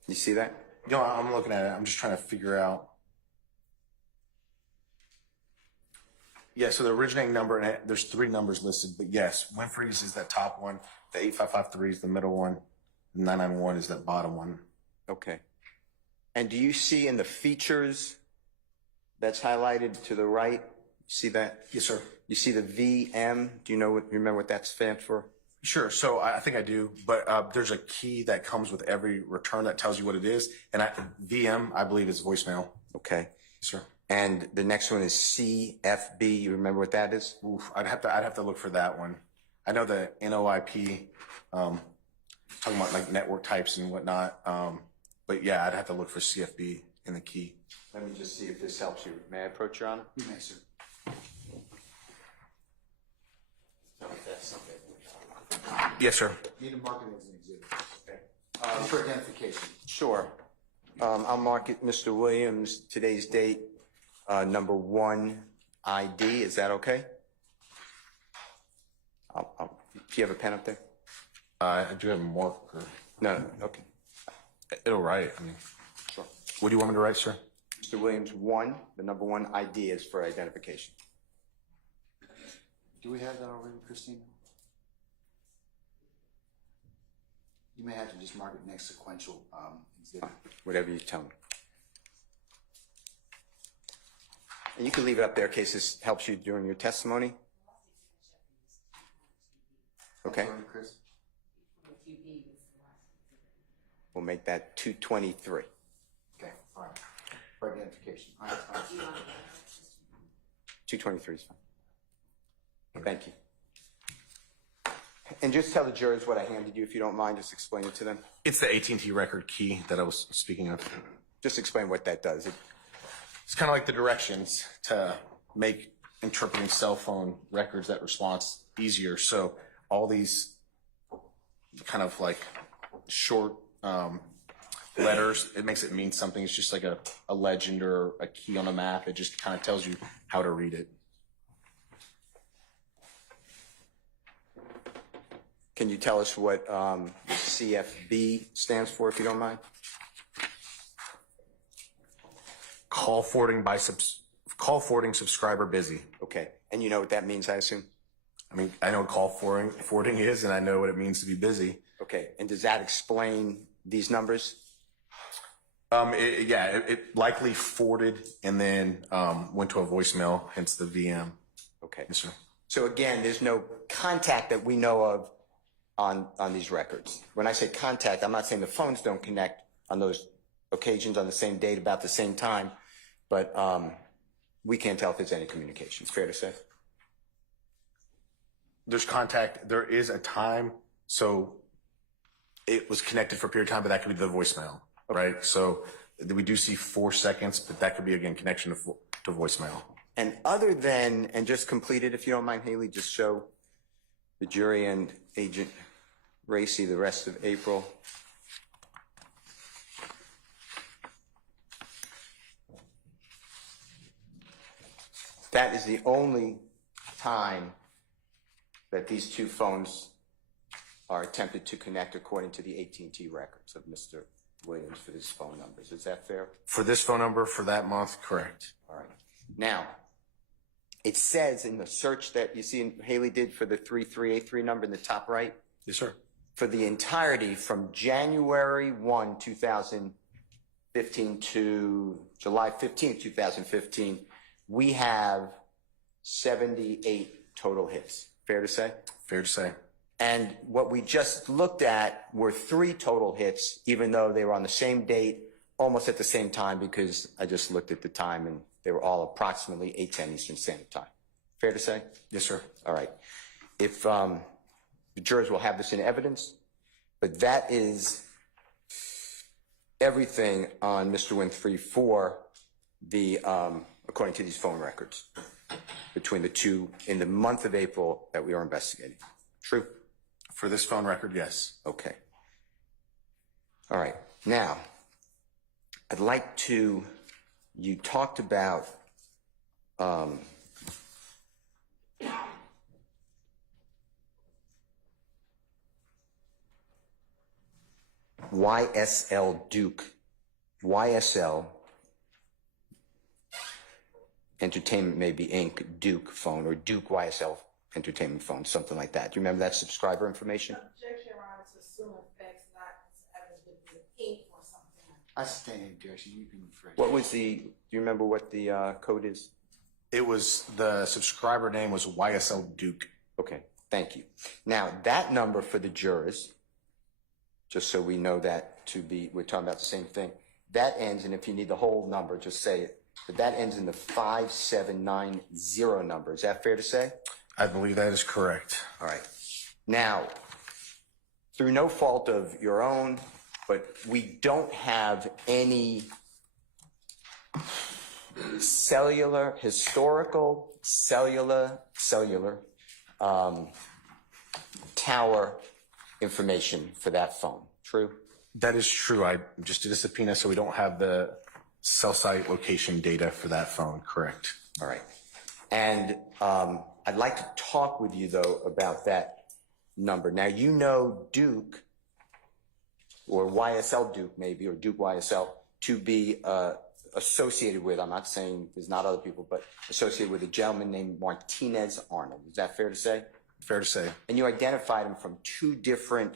You see that? No, I'm looking at it. I'm just trying to figure out. Yeah, so the originating number, and there's 3 numbers listed, but yes, Winfrey's is that top one, the 8553 is the middle one, the 991 is that bottom one. Okay. And do you see in the features that's highlighted to the right, see that? Yes, sir. You see the VM? Do you remember what that stands for? Sure. So I think I do, but there's a key that comes with every return that tells you what it is. And VM, I believe, is voicemail. Okay. Yes, sir. And the next one is CFB. You remember what that is? Oof, I'd have to look for that one. I know the NOIP, talking about like network types and whatnot. But yeah, I'd have to look for CFB in the key. Let me just see if this helps you. May I approach, Your Honor? You may, sir. Yes, sir. Need to mark it as an exhibit. Okay. Just for identification. Sure. I'll mark it, Mr. Williams, today's date, number 1 ID. Is that okay? Do you have a pen up there? I do have a marker. No. Okay. It'll write. I mean, Sure. what do you want me to write, sir? Mr. Williams, 1, the number 1 ID is for identification. Do we have that already, Christina? You may have to just mark it next sequential exhibit. Whatever you tell me. And you can leave it up there in case this helps you during your testimony. Okay. Chris? We'll make that 223. Okay, all right. For identification. All right, all right. 223 is fine. Thank you. And just tell the jurors what I handed you, if you don't mind. Just explain it to them. It's the AT&T record key that I was speaking of. Just explain what that does. It's kind of like the directions to make interpreting cell phone records, that response, easier. So all these kind of like short letters, it makes it mean something. It's just like a legend or a key on a map. It just kind of tells you how to read it. Can you tell us what the CFB stands for, if you don't mind? Call forwarding subscriber busy. Okay. And you know what that means, I assume? I mean, I know what call forwarding is, and I know what it means to be busy. Okay. And does that explain these numbers? It likely forwarded and then went to a voicemail, hence the VM. Okay. Yes, sir. So again, there's no contact that we know of on these records. When I say contact, I'm not saying the phones don't connect on those occasions on the same date about the same time, but we can't tell if there's any communication. Fair to say? There's contact. There is a time, so it was connected for a period of time, but that could be the voicemail, right? So we do see 4 seconds, but that could be, again, connection to voicemail. And other than, and just complete it, if you don't mind, Haley, just show the jury and Agent Racy the rest of April. That is the only time that these two phones are attempted to connect according to the AT&T records of Mr. Williams for his phone numbers. Is that fair? For this phone number, for that month, correct. All right. Now, it says in the search that you see Haley did for the 3383 number in the top right, Yes, sir. for the entirety from January 1, 2015 to July 15, 2015, we have 78 total hits. Fair to say? Fair to say. And what we just looked at were 3 total hits, even though they were on the same date, almost at the same time, because I just looked at the time and they were all approximately 8:10 Eastern Standard Time. Fair to say? Yes, sir. All right. If the jurors will have this in evidence, but that is everything on Mr. Winfrey for the, according to these phone records, between the two in the month of April that we are investigating. True? For this phone record, yes. Okay. All right. Now, I'd like to, you talked about YSL Duke, YSL Entertainment maybe Inc. Duke phone, or Duke YSL Entertainment phone, something like that. Do you remember that subscriber information? Objection, Your Honor, to assume effects not as with the ink or something. I sustain the objection. You can rephrase. What was the, do you remember what the code is? It was, the subscriber name was YSL Duke. Okay, thank you. Now, that number for the jurors, just so we know that we're talking about the same thing, that ends, and if you need the whole number, just say it, but that ends in the 5790 number. Is that fair to say? I believe that is correct. All right. Now, through no fault of your own, but we don't have any historical cellular tower information for that phone. True? That is true. I just did a subpoena, so we don't have the cell site location data for that phone. Correct. All right. And I'd like to talk with you, though, about that number. Now, you know Duke, or YSL Duke maybe, or Duke YSL, to be associated with, I'm not saying there's not other people, but associated with a gentleman named Martinez Arnold. Is that fair to say? Fair to say. And you identified him from two different,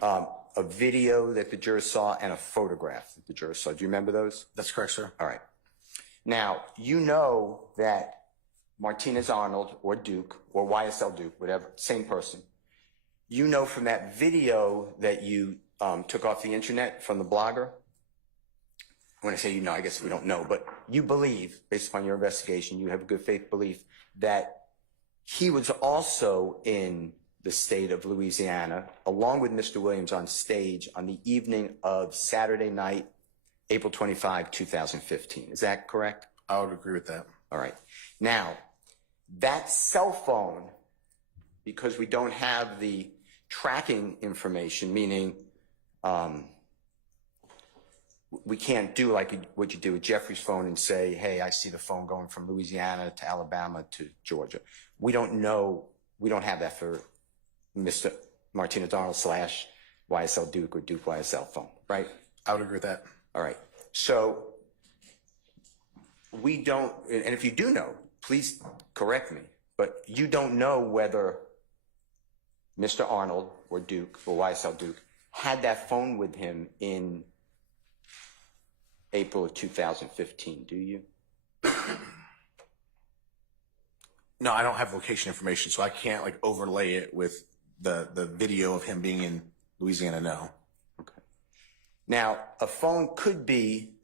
a video that the jurors saw and a photograph that the jurors saw. Do you remember those? That's correct, sir. All right. Now, you know that Martinez Arnold or Duke or YSL Duke, whatever, same person. You know from that video that you took off the internet from the blogger. When I say you know, I guess we don't know, but you believe, based upon your investigation, you have a good faith belief that he was also in the state of Louisiana, along with Mr. Williams on stage on the evening of Saturday night, April 25, 2015. Is that correct? I would agree with that. All right. Now, that cell phone, because we don't have the tracking information, meaning we can't do like what you do with Jeffrey's phone and say, hey, I see the phone going from Louisiana to Alabama to Georgia. We don't know, we don't have that for Mr. Martinez Arnold / YSL Duke or Duke YSL phone, right? I would agree with that. All right. So we don't, and if you do know, please correct me, but you don't know whether Mr. Arnold or Duke or YSL Duke had that phone with him in April of 2015, do you? No, I don't have location information, so I can't like overlay it with the video of him being in Louisiana. No. Okay. Now, a phone could be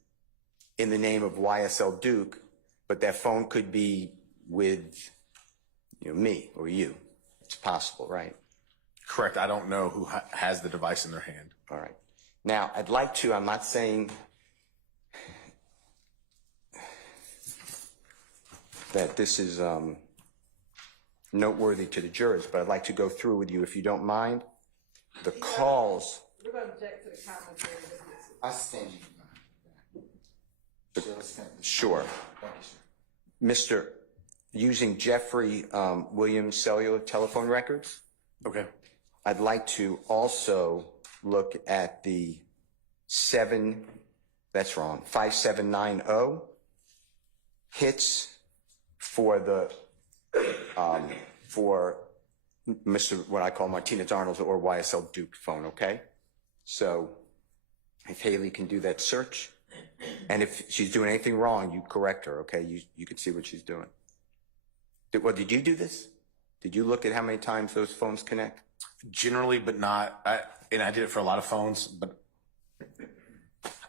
in the name of YSL Duke, but that phone could be with, me or you. It's possible, right? Correct. I don't know who has the device in their hand. All right. Now, I'd like to, I'm not saying that this is noteworthy to the jurors, but I'd like to go through with you, if you don't mind, the calls. We're going to object to the commentary. I stand you. Sure. Thank you, sir. Using Jeffery Williams cellular telephone records, Okay. I'd like to also look at the 5790 hits for the for Mr. what I call Martinez Arnold's or YSL Duke phone, okay? So if Haley can do that search, and if she's doing anything wrong, you correct her, okay? You can see what she's doing. Did you do this? Did you look at how many times those phones connect? Generally, but not. And I did it for a lot of phones, but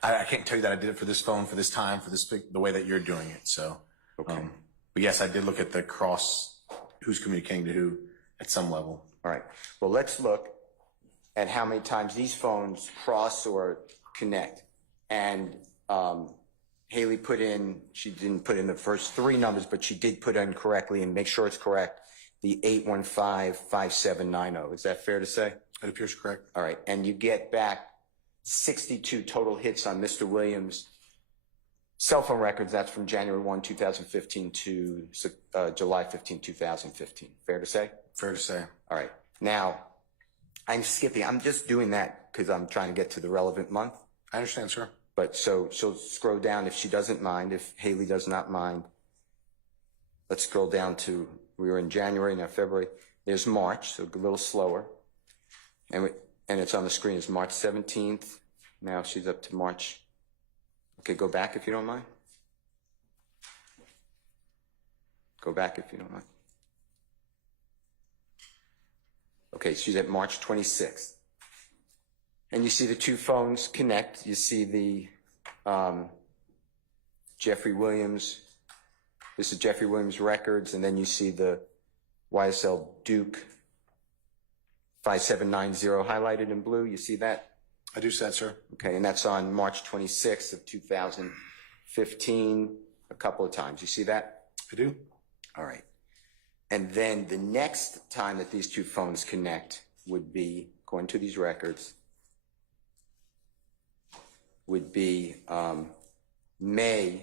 I can't tell you that I did it for this phone, for this time, for this the way that you're doing it. So, okay. But yes, I did look at the cross, who's communicating to who at some level. All right. Well, let's look at how many times these phones cross or connect. And Haley she didn't put in the first three numbers, but she did put in correctly, and make sure it's correct, the 815-5790. Is that fair to say? It appears correct. All right. And you get back 62 total hits on Mr. Williams' cell phone records. That's from January 1, 2015 to July 15, 2015. Fair to say? Fair to say. All right. Now, I'm skipping. I'm just doing that because I'm trying to get to the relevant month. I understand, sir. But so she'll scroll down if she doesn't mind, if Haley does not mind. Let's scroll down to, we were in January, now February. There's March, so a little slower. And it's on the screen. It's March 17th. Now she's up to March. Okay, go back if you don't mind. Go back if you don't mind. Okay, she's at March 26th. And you see the two phones connect. You see the Jeffery Williams. This is Jeffery Williams records, and then you see the YSL Duke 5790 highlighted in blue. You see that? I do see that, sir. Okay, and that's on March 26th of 2015 a couple of times. You see that? I do. All right. And then the next time that these two phones connect would be, going to these records, would be May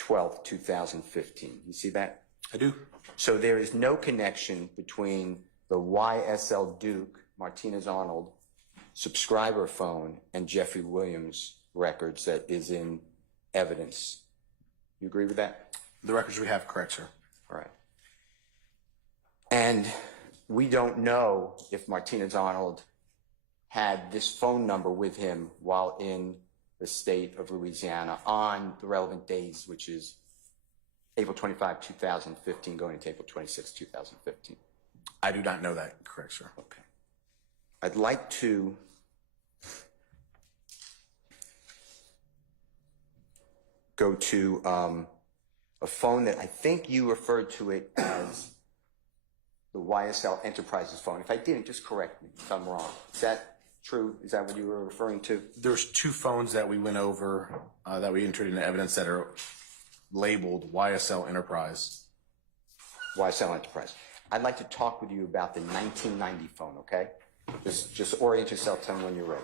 12th, 2015. You see that? I do. So there is no connection between the YSL Duke, Martinez-Arnold, subscriber phone and Jeffery Williams records that is in evidence. You agree with that? The records we have, correct, sir. All right. And we don't know if Martinez-Arnold had this phone number with him while in the state of Louisiana on the relevant days, which is April 25, 2015, going into April 26, 2015. I do not know that, correct, sir. Okay. I'd like to go to a phone that I think you referred to it as the YSL Enterprises phone. If I didn't, just correct me if I'm wrong. Is that true? Is that what you were referring to? There's two phones that we went over that we entered into evidence that are labeled YSL Enterprise. YSL Enterprise. I'd like to talk with you about the 1990 phone, okay? Just orient yourself, tell me when you're ready.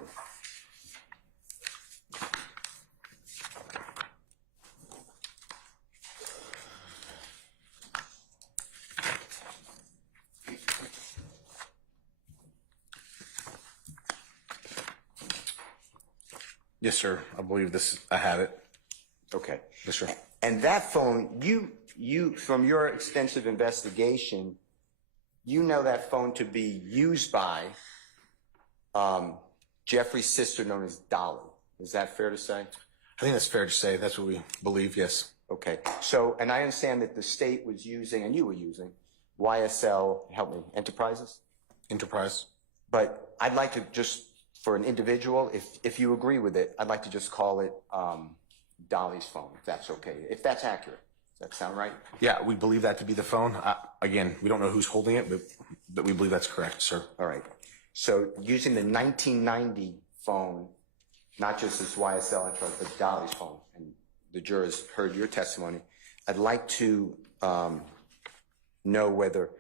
Yes, sir. I believe I have it. Okay. Yes, sir. And that phone, you from your extensive investigation, you know that phone to be used by Jeffrey's sister known as Dolly. Is that fair to say? I think that's fair to say. That's what we believe, yes. Okay. So, and I understand that the state was using, and you were using, YSL, help me, Enterprises? Enterprise. But I'd like to just, for an individual, if you agree with it, I'd like to just call it Dolly's phone, if that's okay, if that's accurate. Does that sound right? Yeah, we believe that to be the phone. Again, we don't know who's holding it, but we believe that's correct, sir. All right. So using the 1990 phone, not just this YSL Enterprise, but Dolly's phone, and the jurors heard your testimony, I'd like to know whether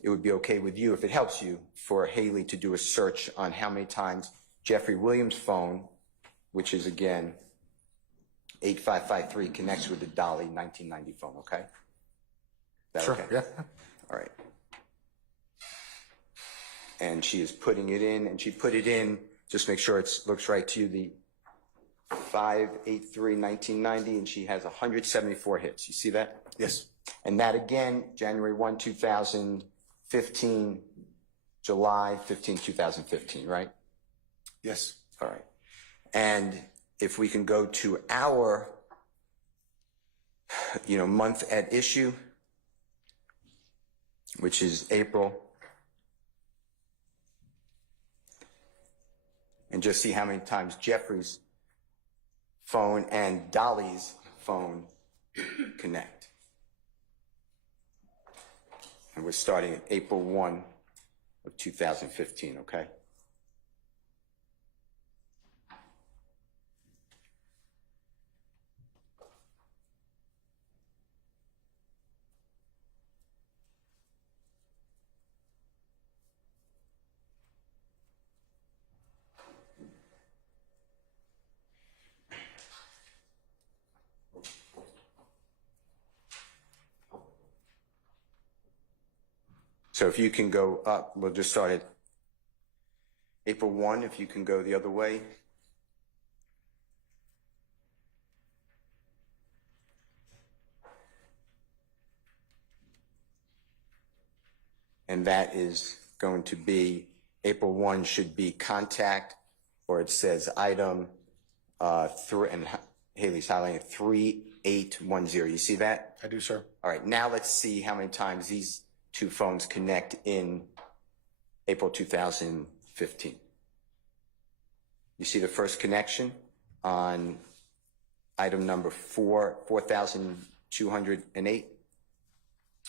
it would be okay with you, if it helps you, for Haley to do a search on how many times Jeffery Williams' phone, which is again 8553, connects with the Dolly 1990 phone, okay? Is that Sure, okay? yeah. All right. And she is putting it in, and she put it in, just make sure it looks right to you, the 583-1990, and she has 174 hits. You see that? Yes. And that again, January 1, 2015, July 15, 2015, right? Yes. All right. And if we can go to our, month at issue, which is April, and just see how many times Jeffrey's phone and Dolly's phone connect. And we're starting at April 1 of 2015, okay? So if you can go up, we'll just start at April 1, if you can go the other way. And that is going to be, April 1 should be contact, or it says item, and Haley's highlighting 810. You see that? I do, sir. All right, now let's see how many times these two phones connect in April 2015. You see the first connection on item number 4208?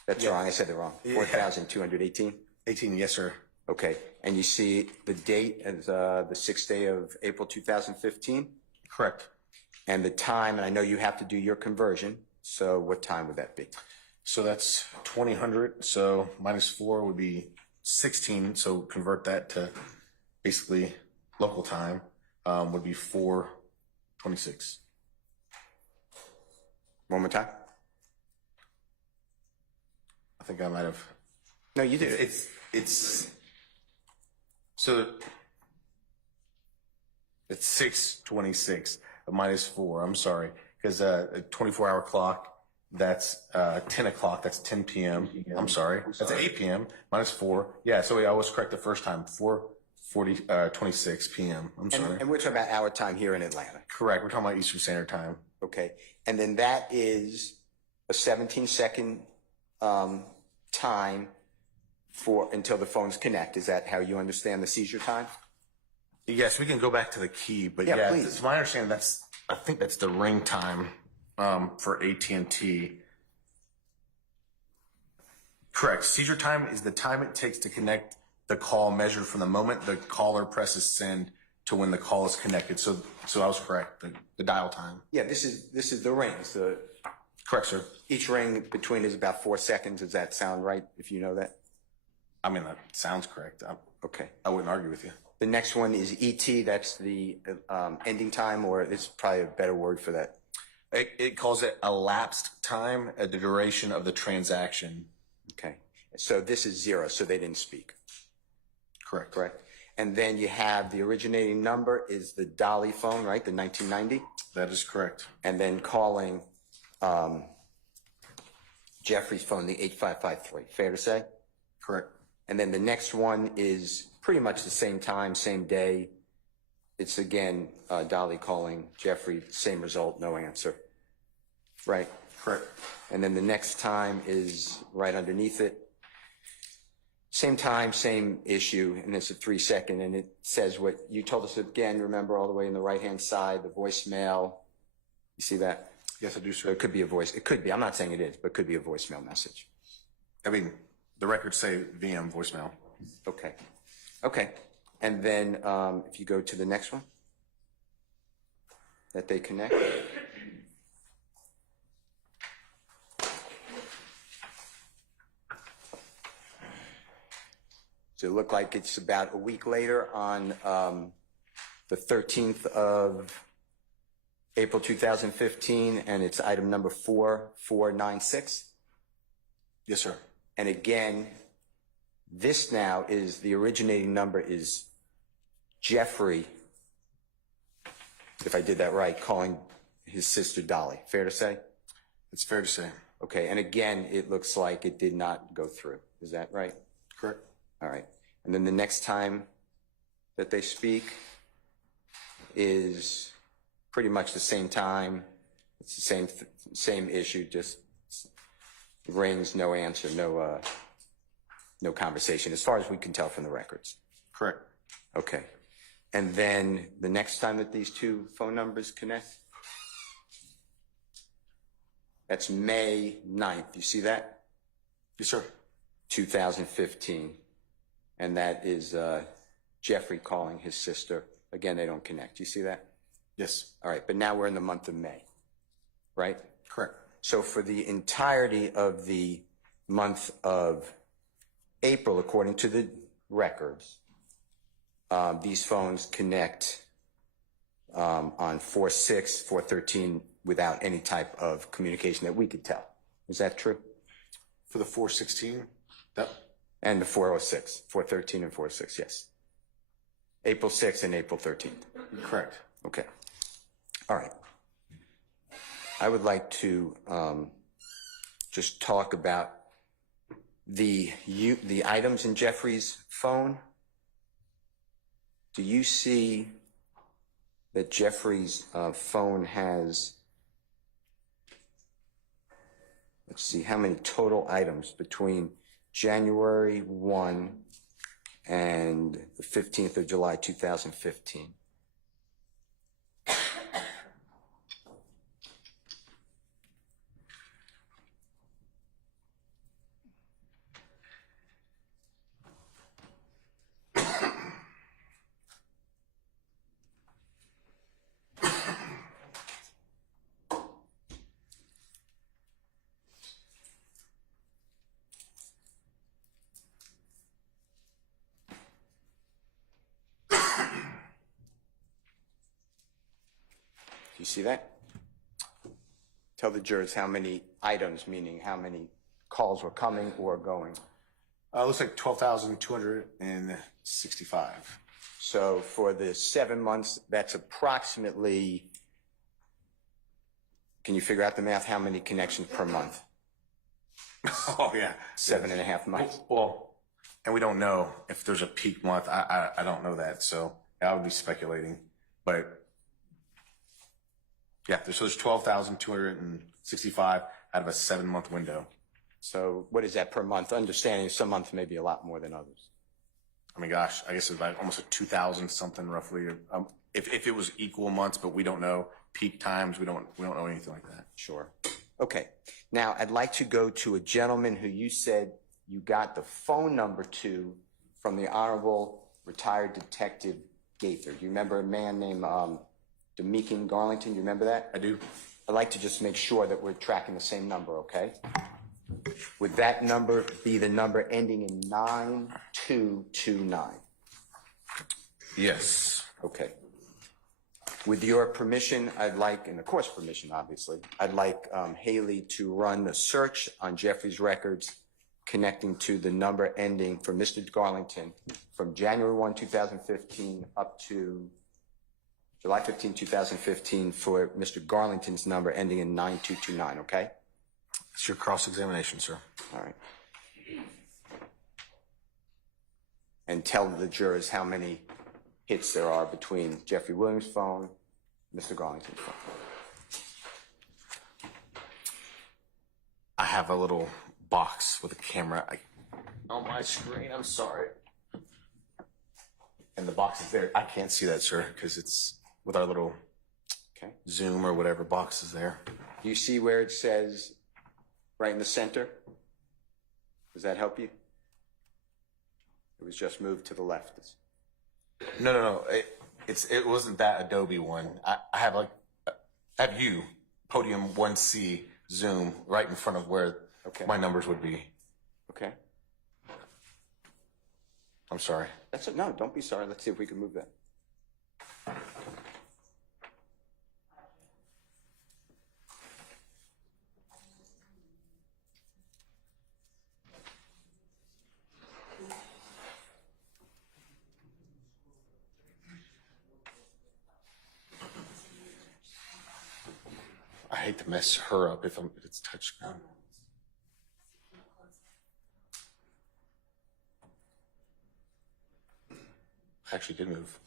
That's wrong, I said it wrong. 4218? 18, yes, sir. Okay, and you see the date as the 6th day of April 2015? Correct. And the time, and I know you have to do your conversion, so what time would that be? So that's 2000. So -4 would be 16. So convert that to basically local time, would be 4:26. One more time? I think I might have. No, you did. So it's 6:26 -4. I'm sorry, because a 24-hour clock. That's 10 o'clock. That's 10 p.m. I'm sorry. That's 8 p.m. -4. Yeah. So I was correct the first time. 4:26 p.m. I'm sorry. And we're talking about our time here in Atlanta. Correct. We're talking about Eastern Standard Time. Okay, and then that is a 17-second time for until the phones connect. Is that how you understand the seizure time? Yes, we can go back to the key, but Yeah, yeah, please. it's my understanding I think that's the ring time for AT&T. Correct. Seizure time is the time it takes to connect the call, measured from the moment the caller presses send to when the call is connected. So I was correct. The dial time. Yeah, this is the rings. Correct, sir. Each ring between is about 4 seconds. Does that sound right? If you know that. I mean, that sounds correct. Okay. I wouldn't argue with you. The next one is ET. That's the ending time, or it's probably a better word for that. It calls it elapsed time at the duration of the transaction. Okay. So this is 0. So they didn't speak. Correct. Correct. And then you have the originating number is the Dolly phone, right? The 1990. That is correct. And then calling Jeffrey's phone, the 8553. Fair to say? Correct. And then the next one is pretty much the same time, same day. It's again Dolly calling Jeffrey, same result, no answer. Right? Correct. And then the next time is right underneath it. Same time, same issue, and it's a 3-second, and it says what you told us again, remember, all the way in the right-hand side, the voicemail. You see that? Yes, I do, So sir. it could be a voice. It could be. I'm not saying it is, but it could be a voicemail message. I mean, the records say VM voicemail. Okay. Okay. And then if you go to the next one that they connect. So it looked like it's about a week later on the 13th of April 2015, and it's item number 4496. Yes, sir. And again, this now is the originating number is Jeffrey, if I did that right, calling his sister Dolly. Fair to say? It's fair to say. Okay, and again, it looks like it did not go through. Is that right? Correct. All right. And then the next time that they speak is pretty much the same time. It's the same issue, just rings, no answer, no conversation, as far as we can tell from the records. Correct. Okay. And then the next time that these two phone numbers connect, that's May 9th. You see that? Yes, sir. 2015. And that is Jeffrey calling his sister. Again, they don't connect. You see that? Yes. All right. But now we're in the month of May, right? Correct. So for the entirety of the month of April, according to the records, these phones connect on 4/6, 4/13 without any type of communication that we could tell. Is that true? For the 416, that And the 406, 4/13 and 4/6, yes. April 6th and April 13th. correct. Okay. All right. I would like to just talk about the items in Jeffrey's phone. Do you see that Jeffrey's phone has let's see, how many total items between January 1 and the 15th of July, 2015. Do you see that? Tell the jurors how many items, meaning how many calls were coming or going. Looks like 12,265. So for the 7 months, that's approximately, can you figure out the math? How many connections per month? Oh, yeah. 7.5 months. Well, and we don't know if there's a peak month. I don't know that, so I would be speculating. But yeah, there's 12,265 out of a 7-month window. So what is that per month? Understanding some months may be a lot more than others. I mean, gosh, I guess it's like almost a 2,000 something roughly. If it was equal months, but we don't know peak times, we don't know anything like that. Sure. Okay. Now I'd like to go to a gentleman who you said you got the phone number to from the Honorable Retired Detective Gaither. Do you remember a man named Demekin Garlington? Do you remember that? I do. I'd like to just make sure that we're tracking the same number, okay? Would that number be the number ending in 9229? Yes. Okay. With your permission, I'd like, and the court's permission, obviously, I'd like Haley to run a search on Jeffrey's records connecting to the number ending for Mr. Garlington from January 1, 2015 up to July 15, 2015 for Mr. Garlington's number ending in 9229, okay? It's your cross-examination, sir. All right. And tell the jurors how many hits there are between Jeffery Williams' phone, Mr. Garlington's phone. I have a little box with a camera on my screen. I'm sorry. And the box is there. I can't see that, sir, because it's with our little Zoom or whatever box is there. Do you see where it says right in the center? Does that help you? It was just moved to the left. No. It wasn't that Adobe one. I have you, Podium 1C Zoom, right in front of where my numbers would be. Okay. I'm sorry. That's it. No, don't be sorry. Let's see if we can move that. I hate to mess her up if it's touchscreen. I actually did move.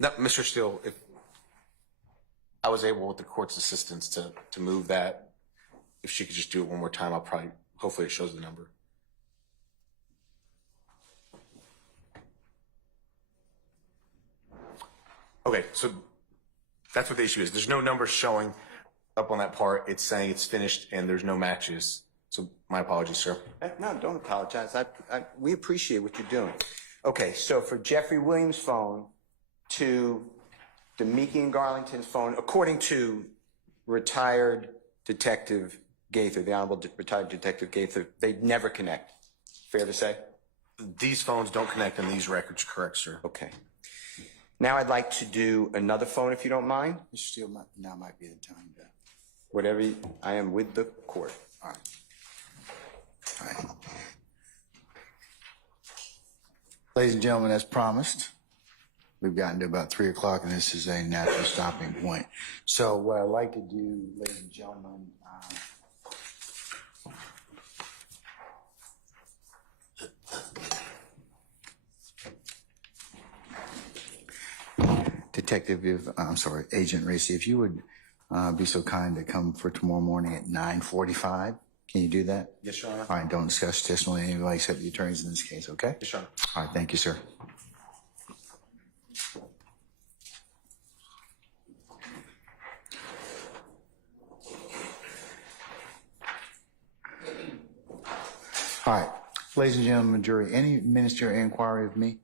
No, Mr. Steele, if I was able with the court's assistance to move that, if she could just do it one more time, hopefully it shows the number. Okay, so that's what the issue is. There's no number showing up on that part. It's saying it's finished and there's no matches. So my apologies, sir. No, don't apologize. We appreciate what you're doing. Okay, so for Jeffery Williams' phone to Demekin Garlington's phone, according to Retired Detective Gaither, the Honorable Retired Detective Gaither, they never connect. Fair to say? These phones don't connect in these records, correct, sir? Okay. Now I'd like to do another phone, if you don't mind. Mr. Steele, now might be the time to. Whatever, I am with the court. All right. All right. Ladies and gentlemen, as promised, we've gotten to about 3 o'clock, and this is a natural stopping point. So what I'd like to do, ladies and gentlemen, Agent Racy, if you would be so kind to come for tomorrow morning at 9:45. Can you do that? Yes, Your Honor. All right, don't discuss testimony with anybody except the attorneys in this case, okay? Yes, Your Honor. All right, thank you, sir. All right, ladies and gentlemen, jury, any ministerial inquiry of me?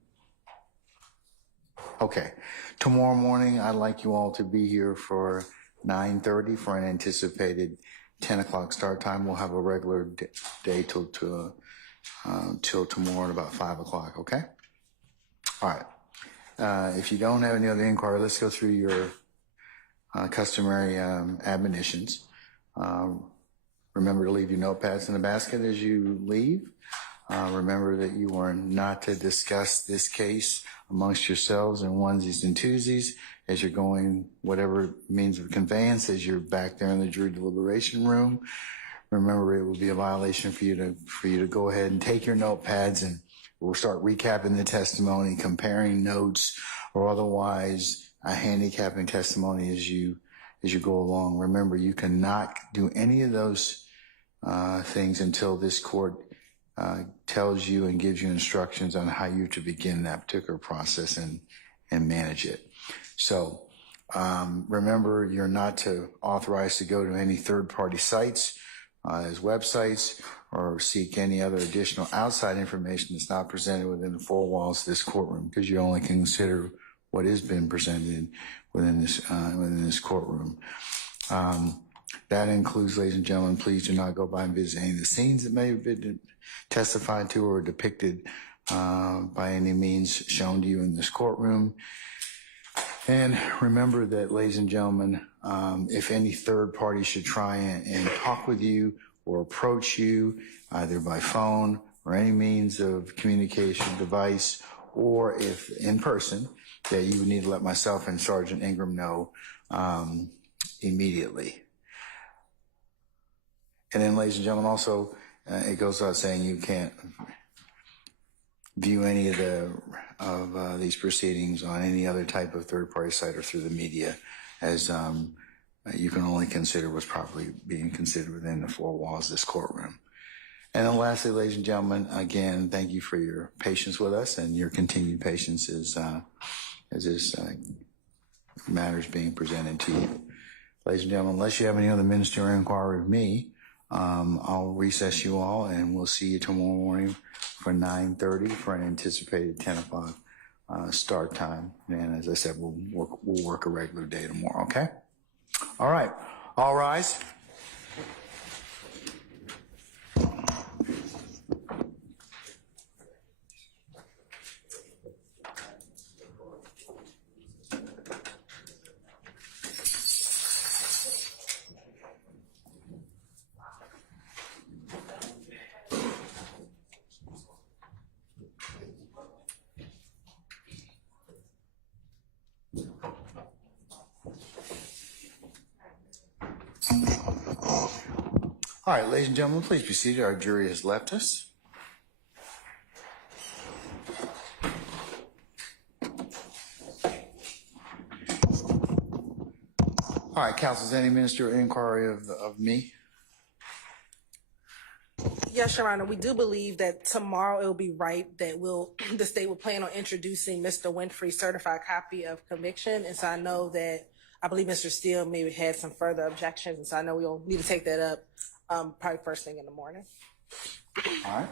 Okay, tomorrow morning, I'd like you all to be here for 9:30 for an anticipated 10 o'clock start time. We'll have a regular day till tomorrow at about 5 o'clock, okay? All right, if you don't have any other inquiry, let's go through your customary admonitions. Remember to leave your notepads in the basket as you leave. Remember that you are not to discuss this case amongst yourselves in onesies and twosies as you're going whatever means of conveyance as you're back there in the jury deliberation room. Remember, it will be a violation for you to go ahead and take your notepads, and we'll start recapping the testimony, comparing notes, or otherwise handicapping testimony as you go along. Remember, you cannot do any of those things until this court tells you and gives you instructions on how you to begin that particular process and manage it. So remember, you're not to authorized to go to any third-party sites as websites or seek any other additional outside information that's not presented within the four walls of this courtroom, because you only can consider what has been presented within this courtroom. That includes, ladies and gentlemen, please do not go by and visit any of the scenes that may have been testified to or depicted by any means shown to you in this courtroom. And remember that, ladies and gentlemen, if any third party should try and talk with you or approach you, either by phone or any means of communication device, or if in person, that you would need to let myself and Sergeant Ingram know immediately. And then, ladies and gentlemen, also, it goes without saying you can't view any of these proceedings on any other type of third-party site or through the media, as you can only consider what's properly being considered within the four walls of this courtroom. And then lastly, ladies and gentlemen, again, thank you for your patience with us and your continued patience as this matter is being presented to you. Ladies and gentlemen, unless you have any other ministerial inquiry of me, I'll recess you all, and we'll see you tomorrow morning for 9:30 for an anticipated 10 o'clock start time. And as I said, we'll work a regular day tomorrow, okay? All right. All rise. All right, ladies and gentlemen, please be seated. Our jury has left us. All right, counsel, is any ministerial inquiry of me? Yes, Your Honor, we do believe that tomorrow it will be right that the state will plan on introducing Mr. Winfrey's certified copy of conviction. And so I believe Mr. Steele maybe had some further objections. And so I know we'll need to take that up probably first thing in the morning. All right.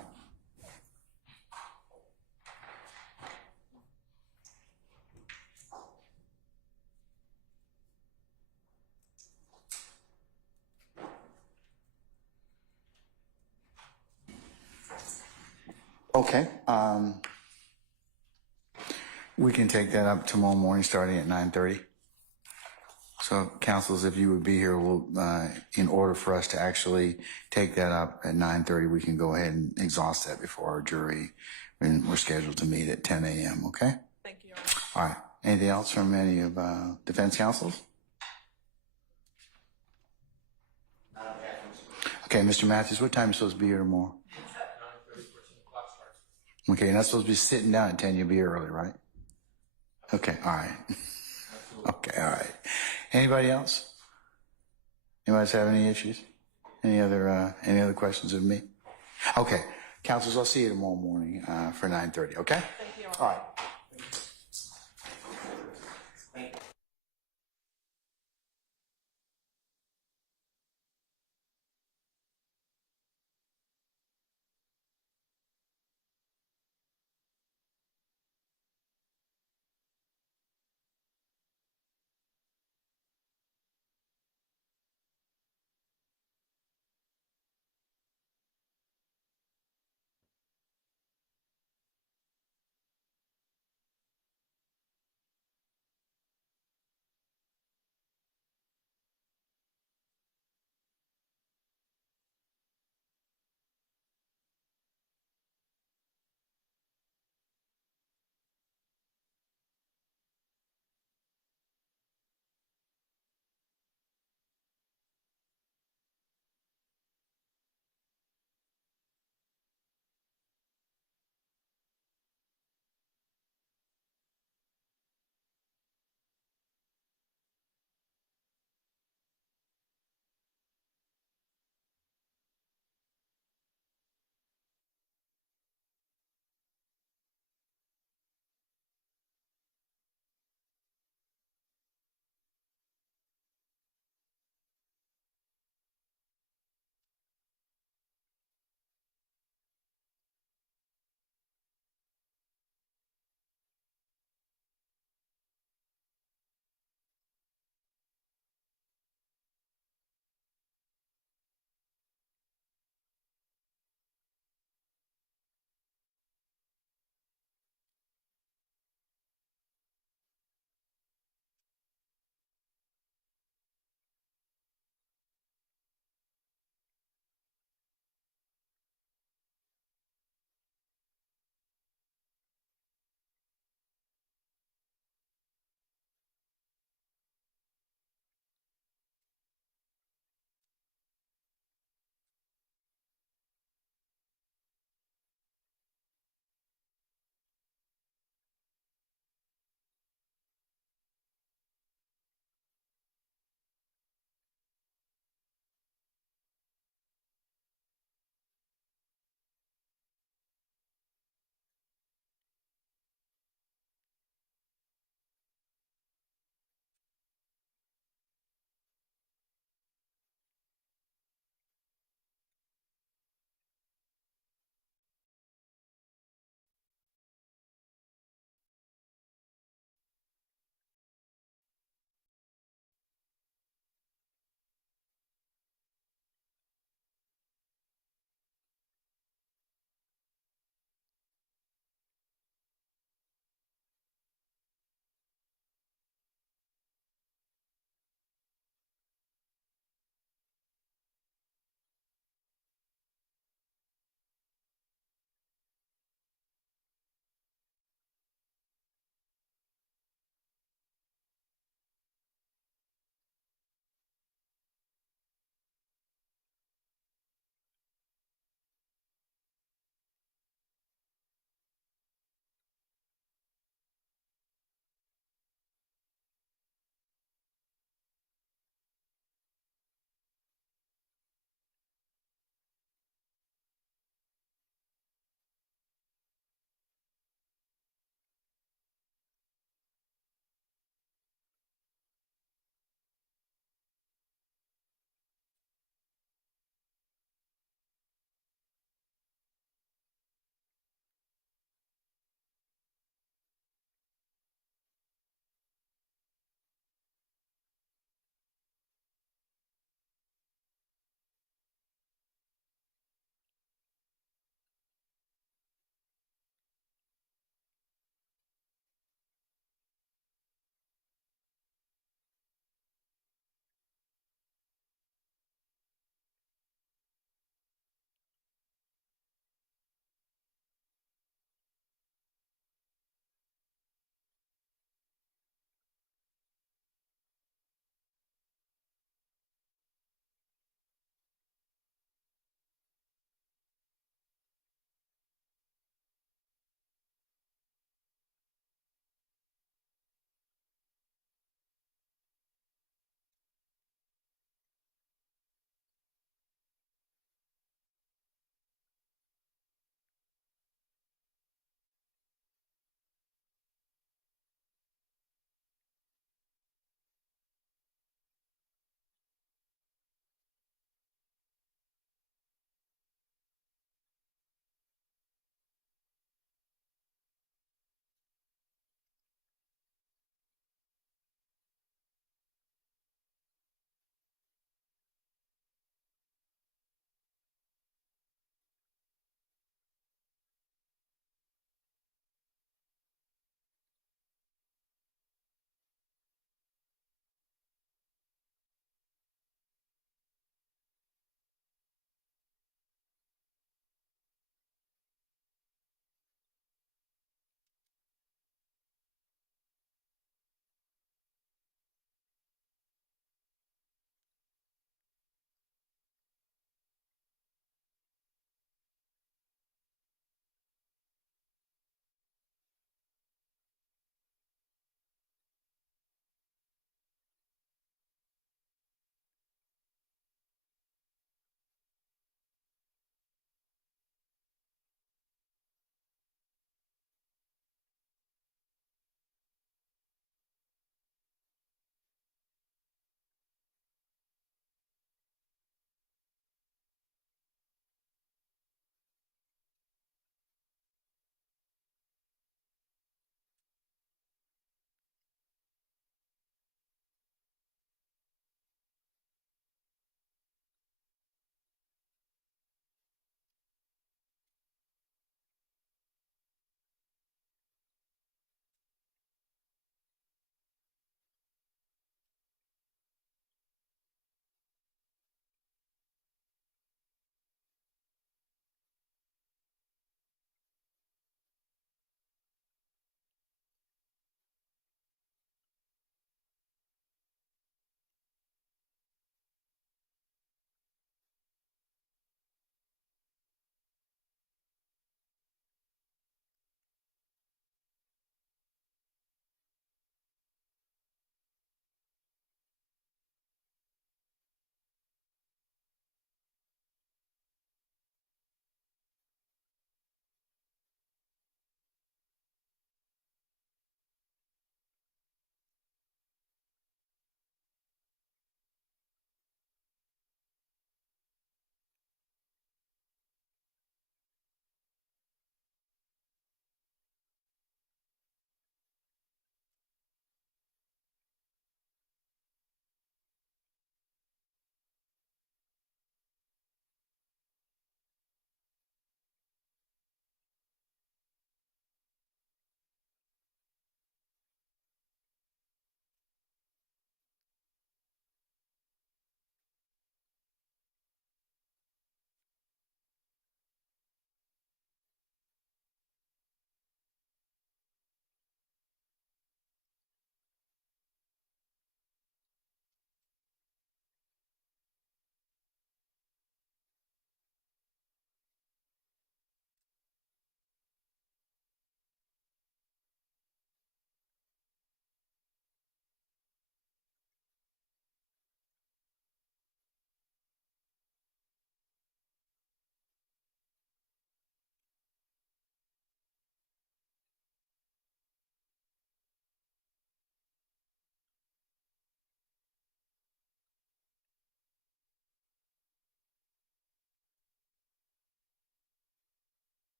Okay. We can take that up tomorrow morning starting at 9:30. So, counsels, if you would be here, in order for us to actually take that up at 9:30, we can go ahead and exhaust that before our jury, and we're scheduled to meet at 10 a.m., okay? Thank you, Your Honor. All right. Anything else from any of defense counsels? Okay, Mr. Matthews, what time are you supposed to be here tomorrow? 9:30, 14 o'clock starts. Okay, you're not supposed to be sitting down at 10, you'll be here early, right? Okay, all right. Okay, all right. Anybody else? Anybody else have any issues? Any other questions of me? Okay, councilors, I'll see you tomorrow morning for 9:30. Okay. Thank you. All right.